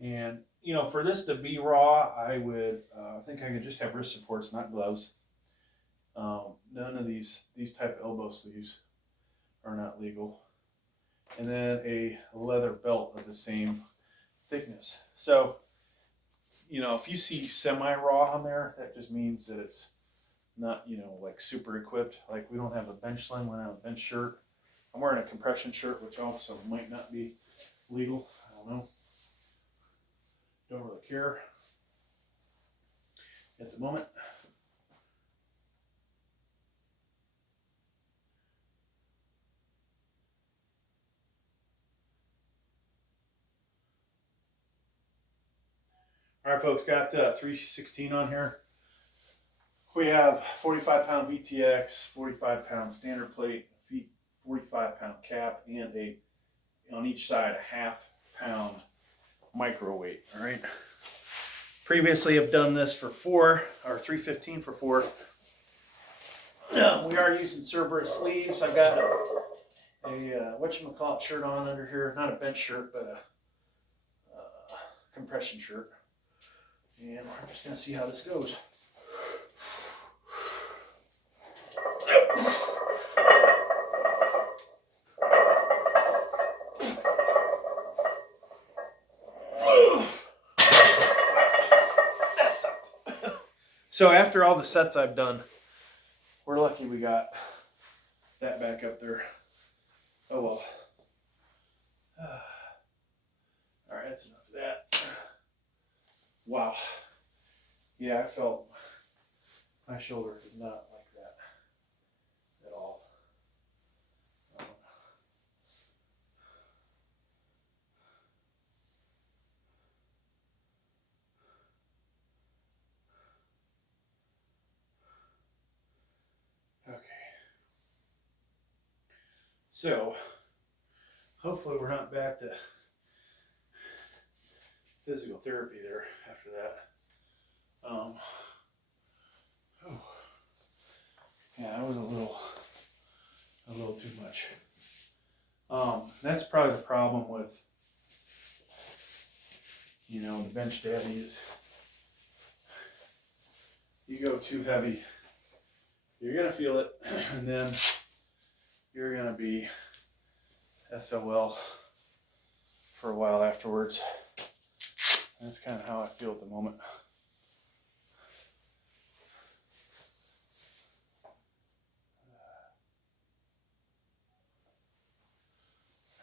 And, you know, for this to be raw, I would, I think I could just have wrist supports, not gloves. None of these type of elbow sleeves are not legal. And then a leather belt of the same thickness. So, you know, if you see semi-raw on there, that just means that it's not, you know, like super equipped. Like we don't have a bench sling, we don't have a bench shirt. I'm wearing a compression shirt, which also might not be legal. I don't know. Don't really care at the moment. All right, folks, got 316 on here. We have 45-pound VTX, 45-pound standard plate, 45-pound cap, and on each side a half-pound microweight. All right. Previously, I've done this for 315 for 4. We are using Cerberus sleeves. I've got a whatchamacallit shirt on under here, not a bench shirt, but a compression shirt. And we're just gonna see how this goes. That sucked. So after all the sets I've done, we're lucky we got that back up there. Oh well. All right, that's enough of that. Wow. Yeah, I felt my shoulder did not like that at all. Okay. So, hopefully we're not back to physical therapy there after that. Yeah, that was a little too much. That's probably the problem with, you know, the Benchdaddy is you go too heavy, you're gonna feel it, and then you're gonna be SOL for a while afterwards. That's kind of how I feel at the moment.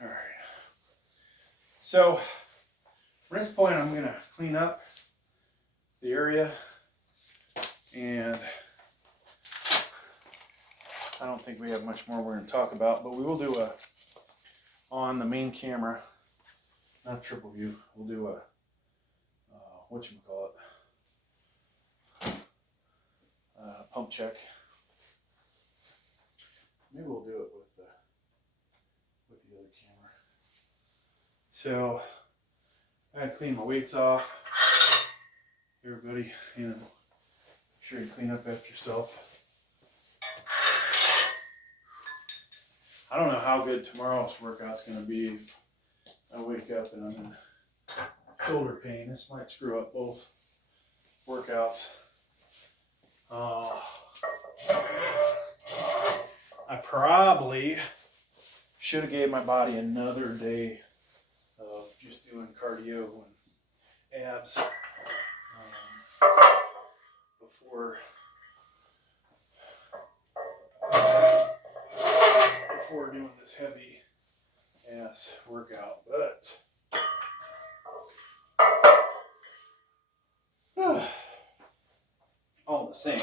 All right. So, from this point, I'm going to clean up the area, and I don't think we have much more we're going to talk about, but we will do on the main camera, not triple view, we'll do a pump check. Maybe we'll do it with the other camera. So I gotta clean my weights off. Everybody, you know, make sure you clean up after yourself. I don't know how good tomorrow's workout's gonna be if I wake up and I'm in shoulder pain. This might screw up both workouts. I probably should have gave my body another day of just doing cardio and abs before doing this heavy ass workout, but all the same,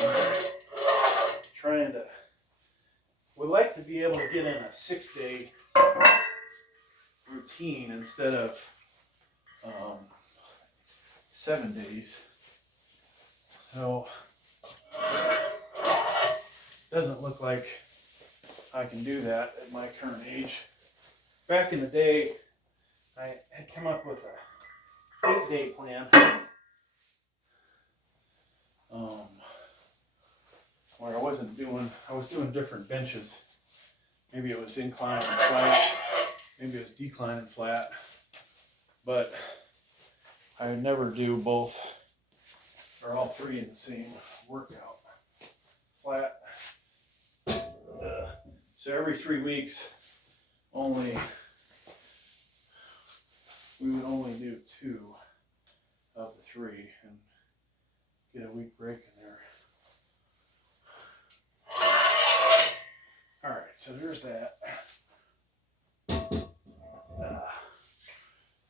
would like to be able to get in a 6-day routine instead of 7 days. So doesn't look like I can do that at my current age. Back in the day, I had come up with a 8-day plan. Where I was doing different benches. Maybe it was incline and flat. maybe it was declining flat, but I would never do both or all three in the same workout. Flat. So every 3 weeks, we would only do 2 of the 3 and get a week break in there. All right, so there's that.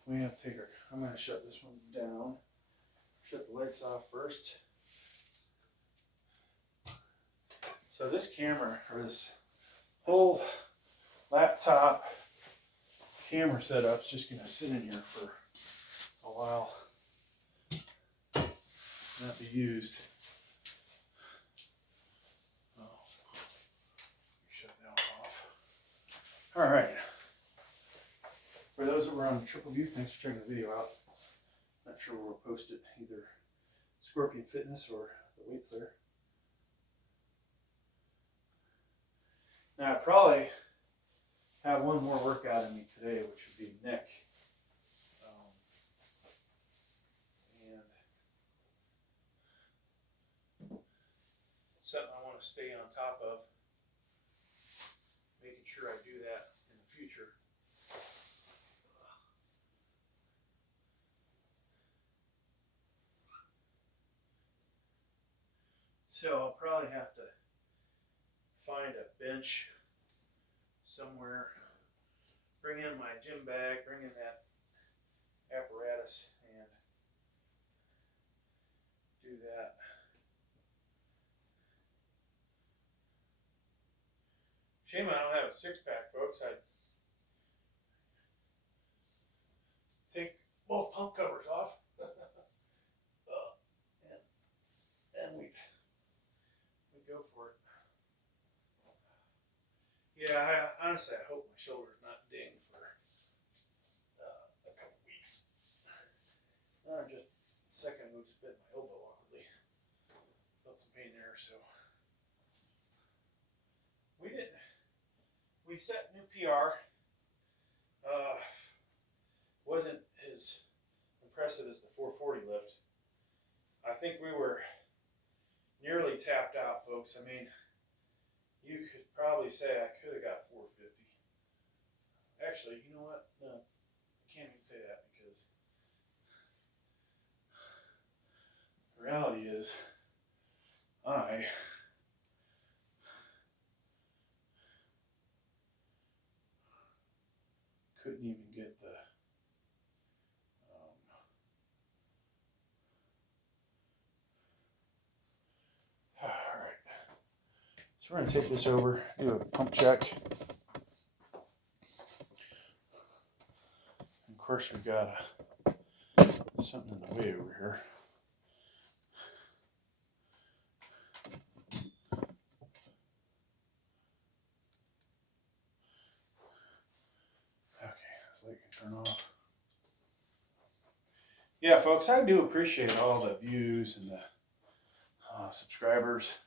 We have to take I'm going to shut this one down. Shut the lights off first. So this camera, or this whole laptop camera setup, is just going to sit in here for a while, not be used. Oh, shut that one off. All right. For those that were on Triple View, thanks for checking the video out. Not sure where we'll post it, either Scorpion Fitness or the weights there. Now I probably have one more workout in me today, which would be neck. And something I want to stay on top of, making sure I do that in the future. So I'll probably have to find a bench somewhere, bring in my gym bag, bring in that apparatus, and do that. Shame I don't have a 6-pack, folks. I'd take both pump covers off and we'd go for it. Yeah, honestly, I hope my shoulder's not dinged for a couple weeks. Just a second ago, just bit my elbow awkwardly. Felt some pain there, so we set new PR. Wasn't as impressive as the 440 lift. I think we were nearly tapped out, folks. I mean, you could probably say I could have got 450. Actually, you know what? No, I can't even say that, because the reality is I couldn't even get the all right. So we're going to take this over, do a pump check. Of course, we've got something in the way over here. Okay, this light can turn off. Yeah, folks, I do appreciate all the views and the subscribers,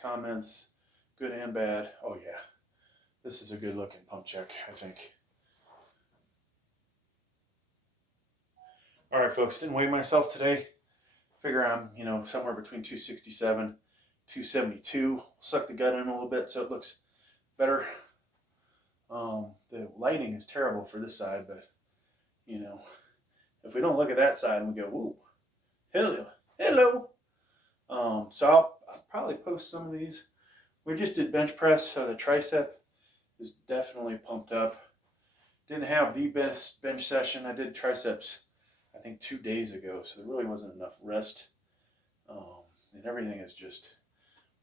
comments, good and bad. Oh yeah, this is a good looking pump check, I think. All right, folks, didn't weigh myself today. Figure I'm, somewhere between 267, 272. Suck the gut in a little bit so it looks better. The lighting is terrible for this side, but if we don't look at that side and we go, ooh, hello. So I'll probably post some of these. We just did bench press, so the tricep is definitely pumped up. Didn't have the best bench session. I did triceps, I think 2 days ago, so there really wasn't enough rest. And everything is just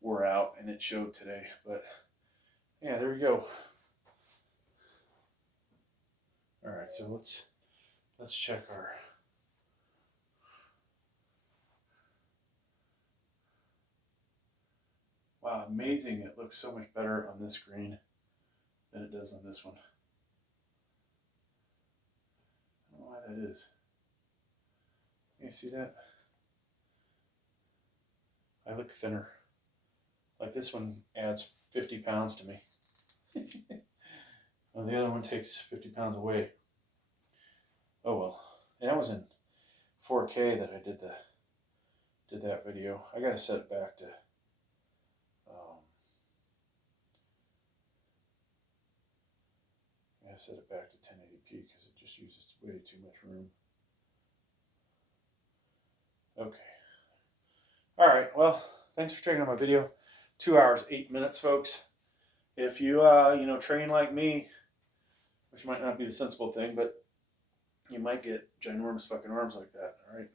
wore out, and it showed today. But yeah, there you go. All right, so let's check our. Wow, amazing! It looks so much better on this screen than it does on this one. I don't know why that is. You see that? I look thinner. Like this one adds 50 pounds to me. And the other one takes 50 pounds away. Oh well. And that was in 4K that I did that video. I gotta set it back to I set it back to 1080p because it just uses way too much room. Okay. All right. Well, thanks for checking out my video. 2 hours, 8 minutes, folks. If you, train like me, which might not be the sensible thing, but you might get ginormous fucking arms like that. All right.